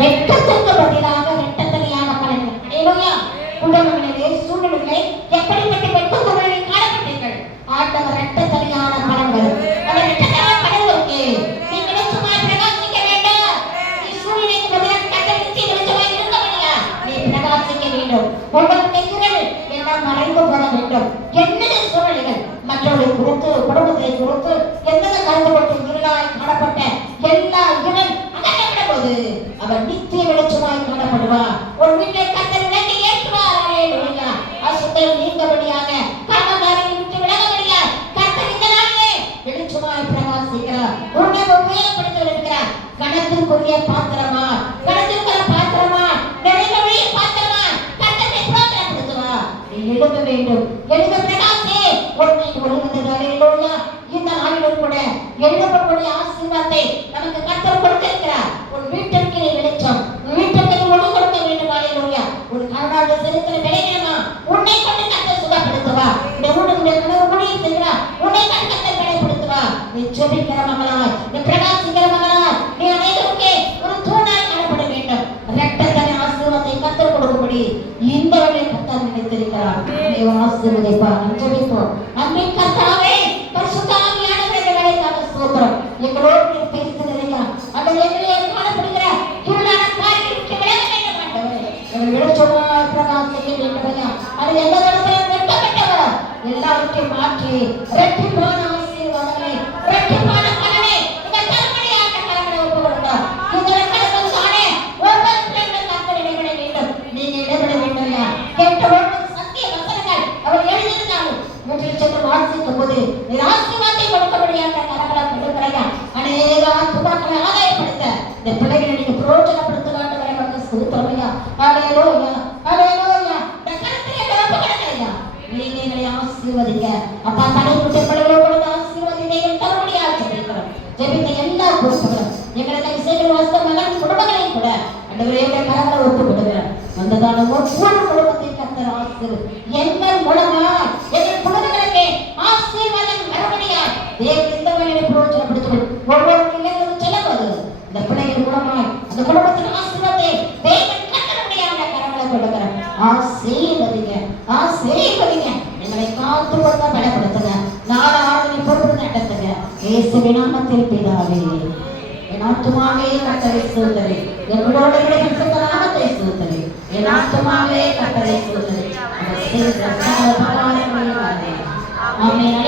வெட்கத்திற்கு பதிலாக இரட்டத்தனையான பலன்கள். ஹல்லேலூயா. குடும்பங்களிலே சூழ்நிலைகளை எப்படிப்பட்ட வெட்கத்துடன் காணப்பட்டீர்கள்? ஆண்டவர் இரட்டத்தனையான பலன்கள். அந்த இரட்டத்தனையான பலன்களுக்கு நீ வெளிச்சமாய் பிரகாசிக்க வேண்டும். நீ சூழ்நிலைக்கு பதிலாக கத்தரித்து வெளிச்சமாய் இருக்க முடியாது. நீ பிரகாசிக்க வேண்டும். உங்களுடைய இருள் எல்லாம் மறைந்து போக வேண்டும். என்னென்ன சூழ்நிலைகள் மற்றவர்களை குறித்து, குடும்பத்தை குறித்து எந்தெந்த கருத்துப்பட்டு இருளாய் காணப்பட்ட எல்லா இருள் அகற்றப்படும்போது அவர் நித்திய வெளிச்சமாய் காணப்படுவார். ஒரு வீட்டை கர்த்தர் விளக்கை ஏற்றுவார். ஹல்லேலூயா. அசுத்தம் நீங்கபடியாக, பாவகாரியை விட்டு விலகபடியாக கர்த்தர் இந்த நாளிலே வெளிச்சமாய் பிரகாசிக்கிறார். உன்னை உபயோகப்படுத்தி இருக்கிறார். கணத்திற்குரிய பாத்திரமா, கணத்திற்குரிய பாத்திரமா, நிறைவுடைய பாத்திரமா கர்த்தரை பிரோஜனப்படுத்துவார். நீ எழுத வேண்டும். எழுத பிரகாசே உன்னை ஒழுங்குகிறது. ஹல்லேலூயா. இந்த நாளிலும் கூட எழுதப்படக்கூடிய ஆசீர்வாதத்தை நமக்கு கர்த்தர் கொடுத்திருக்கிறார். உன் வீட்டிற்கு நீ வெளிச்சம், வீட்டிற்கு நீ ஒளி கொடுக்க வேண்டும். ஹல்லேலூயா. உன் கருணாக செலுத்தின விளைநிலமா உன்னை கொண்டு கர்த்தர் சுகப்படுத்துவார். இந்த ஊடுடைய ஊழியம் செய்கிறார். உன்னை கர்த்தர் பலப்படுத்துவார். நீ ஜெபிக்கிற மகளாய், நீ பிரகாசிக்கிற மகளாய், நீ அனைவருக்கே ஒரு தூணாய் காணப்பட வேண்டும். இரட்டத்தனை ஆசீர்வாதத்தை கர்த்தர் கொடுக்கும்படி இந்த வழியை கர்த்தர் நினைத்திருக்கிறார். தேவன் ஆசீர்வதிப்பார். ஜெபிப்போம். அன்பின் கர்த்தாவே, பரிசுத்த ஆவியானவரே, வேலைக்காக ஸ்தோத்திரம். எங்களோடு நீர் பேசுகிறீங்க. அந்த எங்களிலே காணப்படுகிற இருளான காரியங்களுக்கு விலக வேண்டும் ஆண்டவரே. எங்கள் வெளிச்சமாய் பிரகாசிக்க வேண்டும் ஐயா. அது எந்த இடத்திலும் வெட்டப்பட்டவர் எல்லாவற்றையும் மாற்றி இரட்டிப்பான ஆசீர்வாதங்களை, இரட்டிப்பான பலனை இந்த தலைமுறையான கரங்களை ஒப்புக் கொடுத்தார். இந்த கடவுள் தானே ஒவ்வொரு பிள்ளைகளும் கர்த்தர் இடைவிட வேண்டும். நீங்க இடைவிட வேண்டும் ஐயா. கேட்ட ஒவ்வொரு சத்திய வசனங்கள் அவர் எழுதியிருந்தாலும் வீட்டில் சென்று வாசிக்கும் போது ஆசீர்வாதத்தை கொடுக்கபடியாக கரங்களை கொடுக்கிறாங்க. அநேக ஆத்துமாக்களை ஆதாயப்படுத்த இந்த பிள்ளைகளை நீங்க பிரயோஜனப்படுத்த ஆண்டவரே, நமக்கு ஸ்தோத்திரம் ஐயா. ஹல்லேலூயா. ஹல்லேலூயா. இந்த கரத்திலே ஒப்புக் கொடுங்க. நீங்க எங்களை ஆசீர்வதிங்க அப்பா. தலைமுறை பிள்ளைகளோடு ஆசீர்வதிங்க. தரும்படியாக ஜெபிக்கிறோம். ஜெபித்த எல்லா பொறுப்புகளும் எங்களுக்கு இசைகள் வாச மகன் குடும்பங்களையும் கூட ஆண்டவரே கரங்களை ஒப்புக் கொடுக்கிறோம். வந்ததான ஒவ்வொரு குடும்பத்தை கர்த்தர் ஆசீர்வதி. எங்கள் மூலமா எங்கள் குடும்பங்களுக்கு அந்த குடும்பத்தின் ஆசீர்வாதத்தை தேவன் கட்டளையான கரங்களை கொடுக்கிறேன். ஆசீர்வதிங்க, ஆசீர்வதிங்க. எங்களை காத்து கொள்ள பலப்படுத்துங்க. நாளை ஆராதனை பொறுப்பு நடத்துங்க. இயேசுவின் நாமத்தில் பிதாவே. என் ஆத்துமாவே கர்த்தரை ஸ்தோத்திரி. எங்களோட பரிசுத்த நாமத்தை ஸ்தோத்திரி. என் ஆத்துமாவே கர்த்தரை ஸ்தோத்திரி. அவர் செய்த சகல உபகாரங்களையும் மறவாதே. ஆமென்.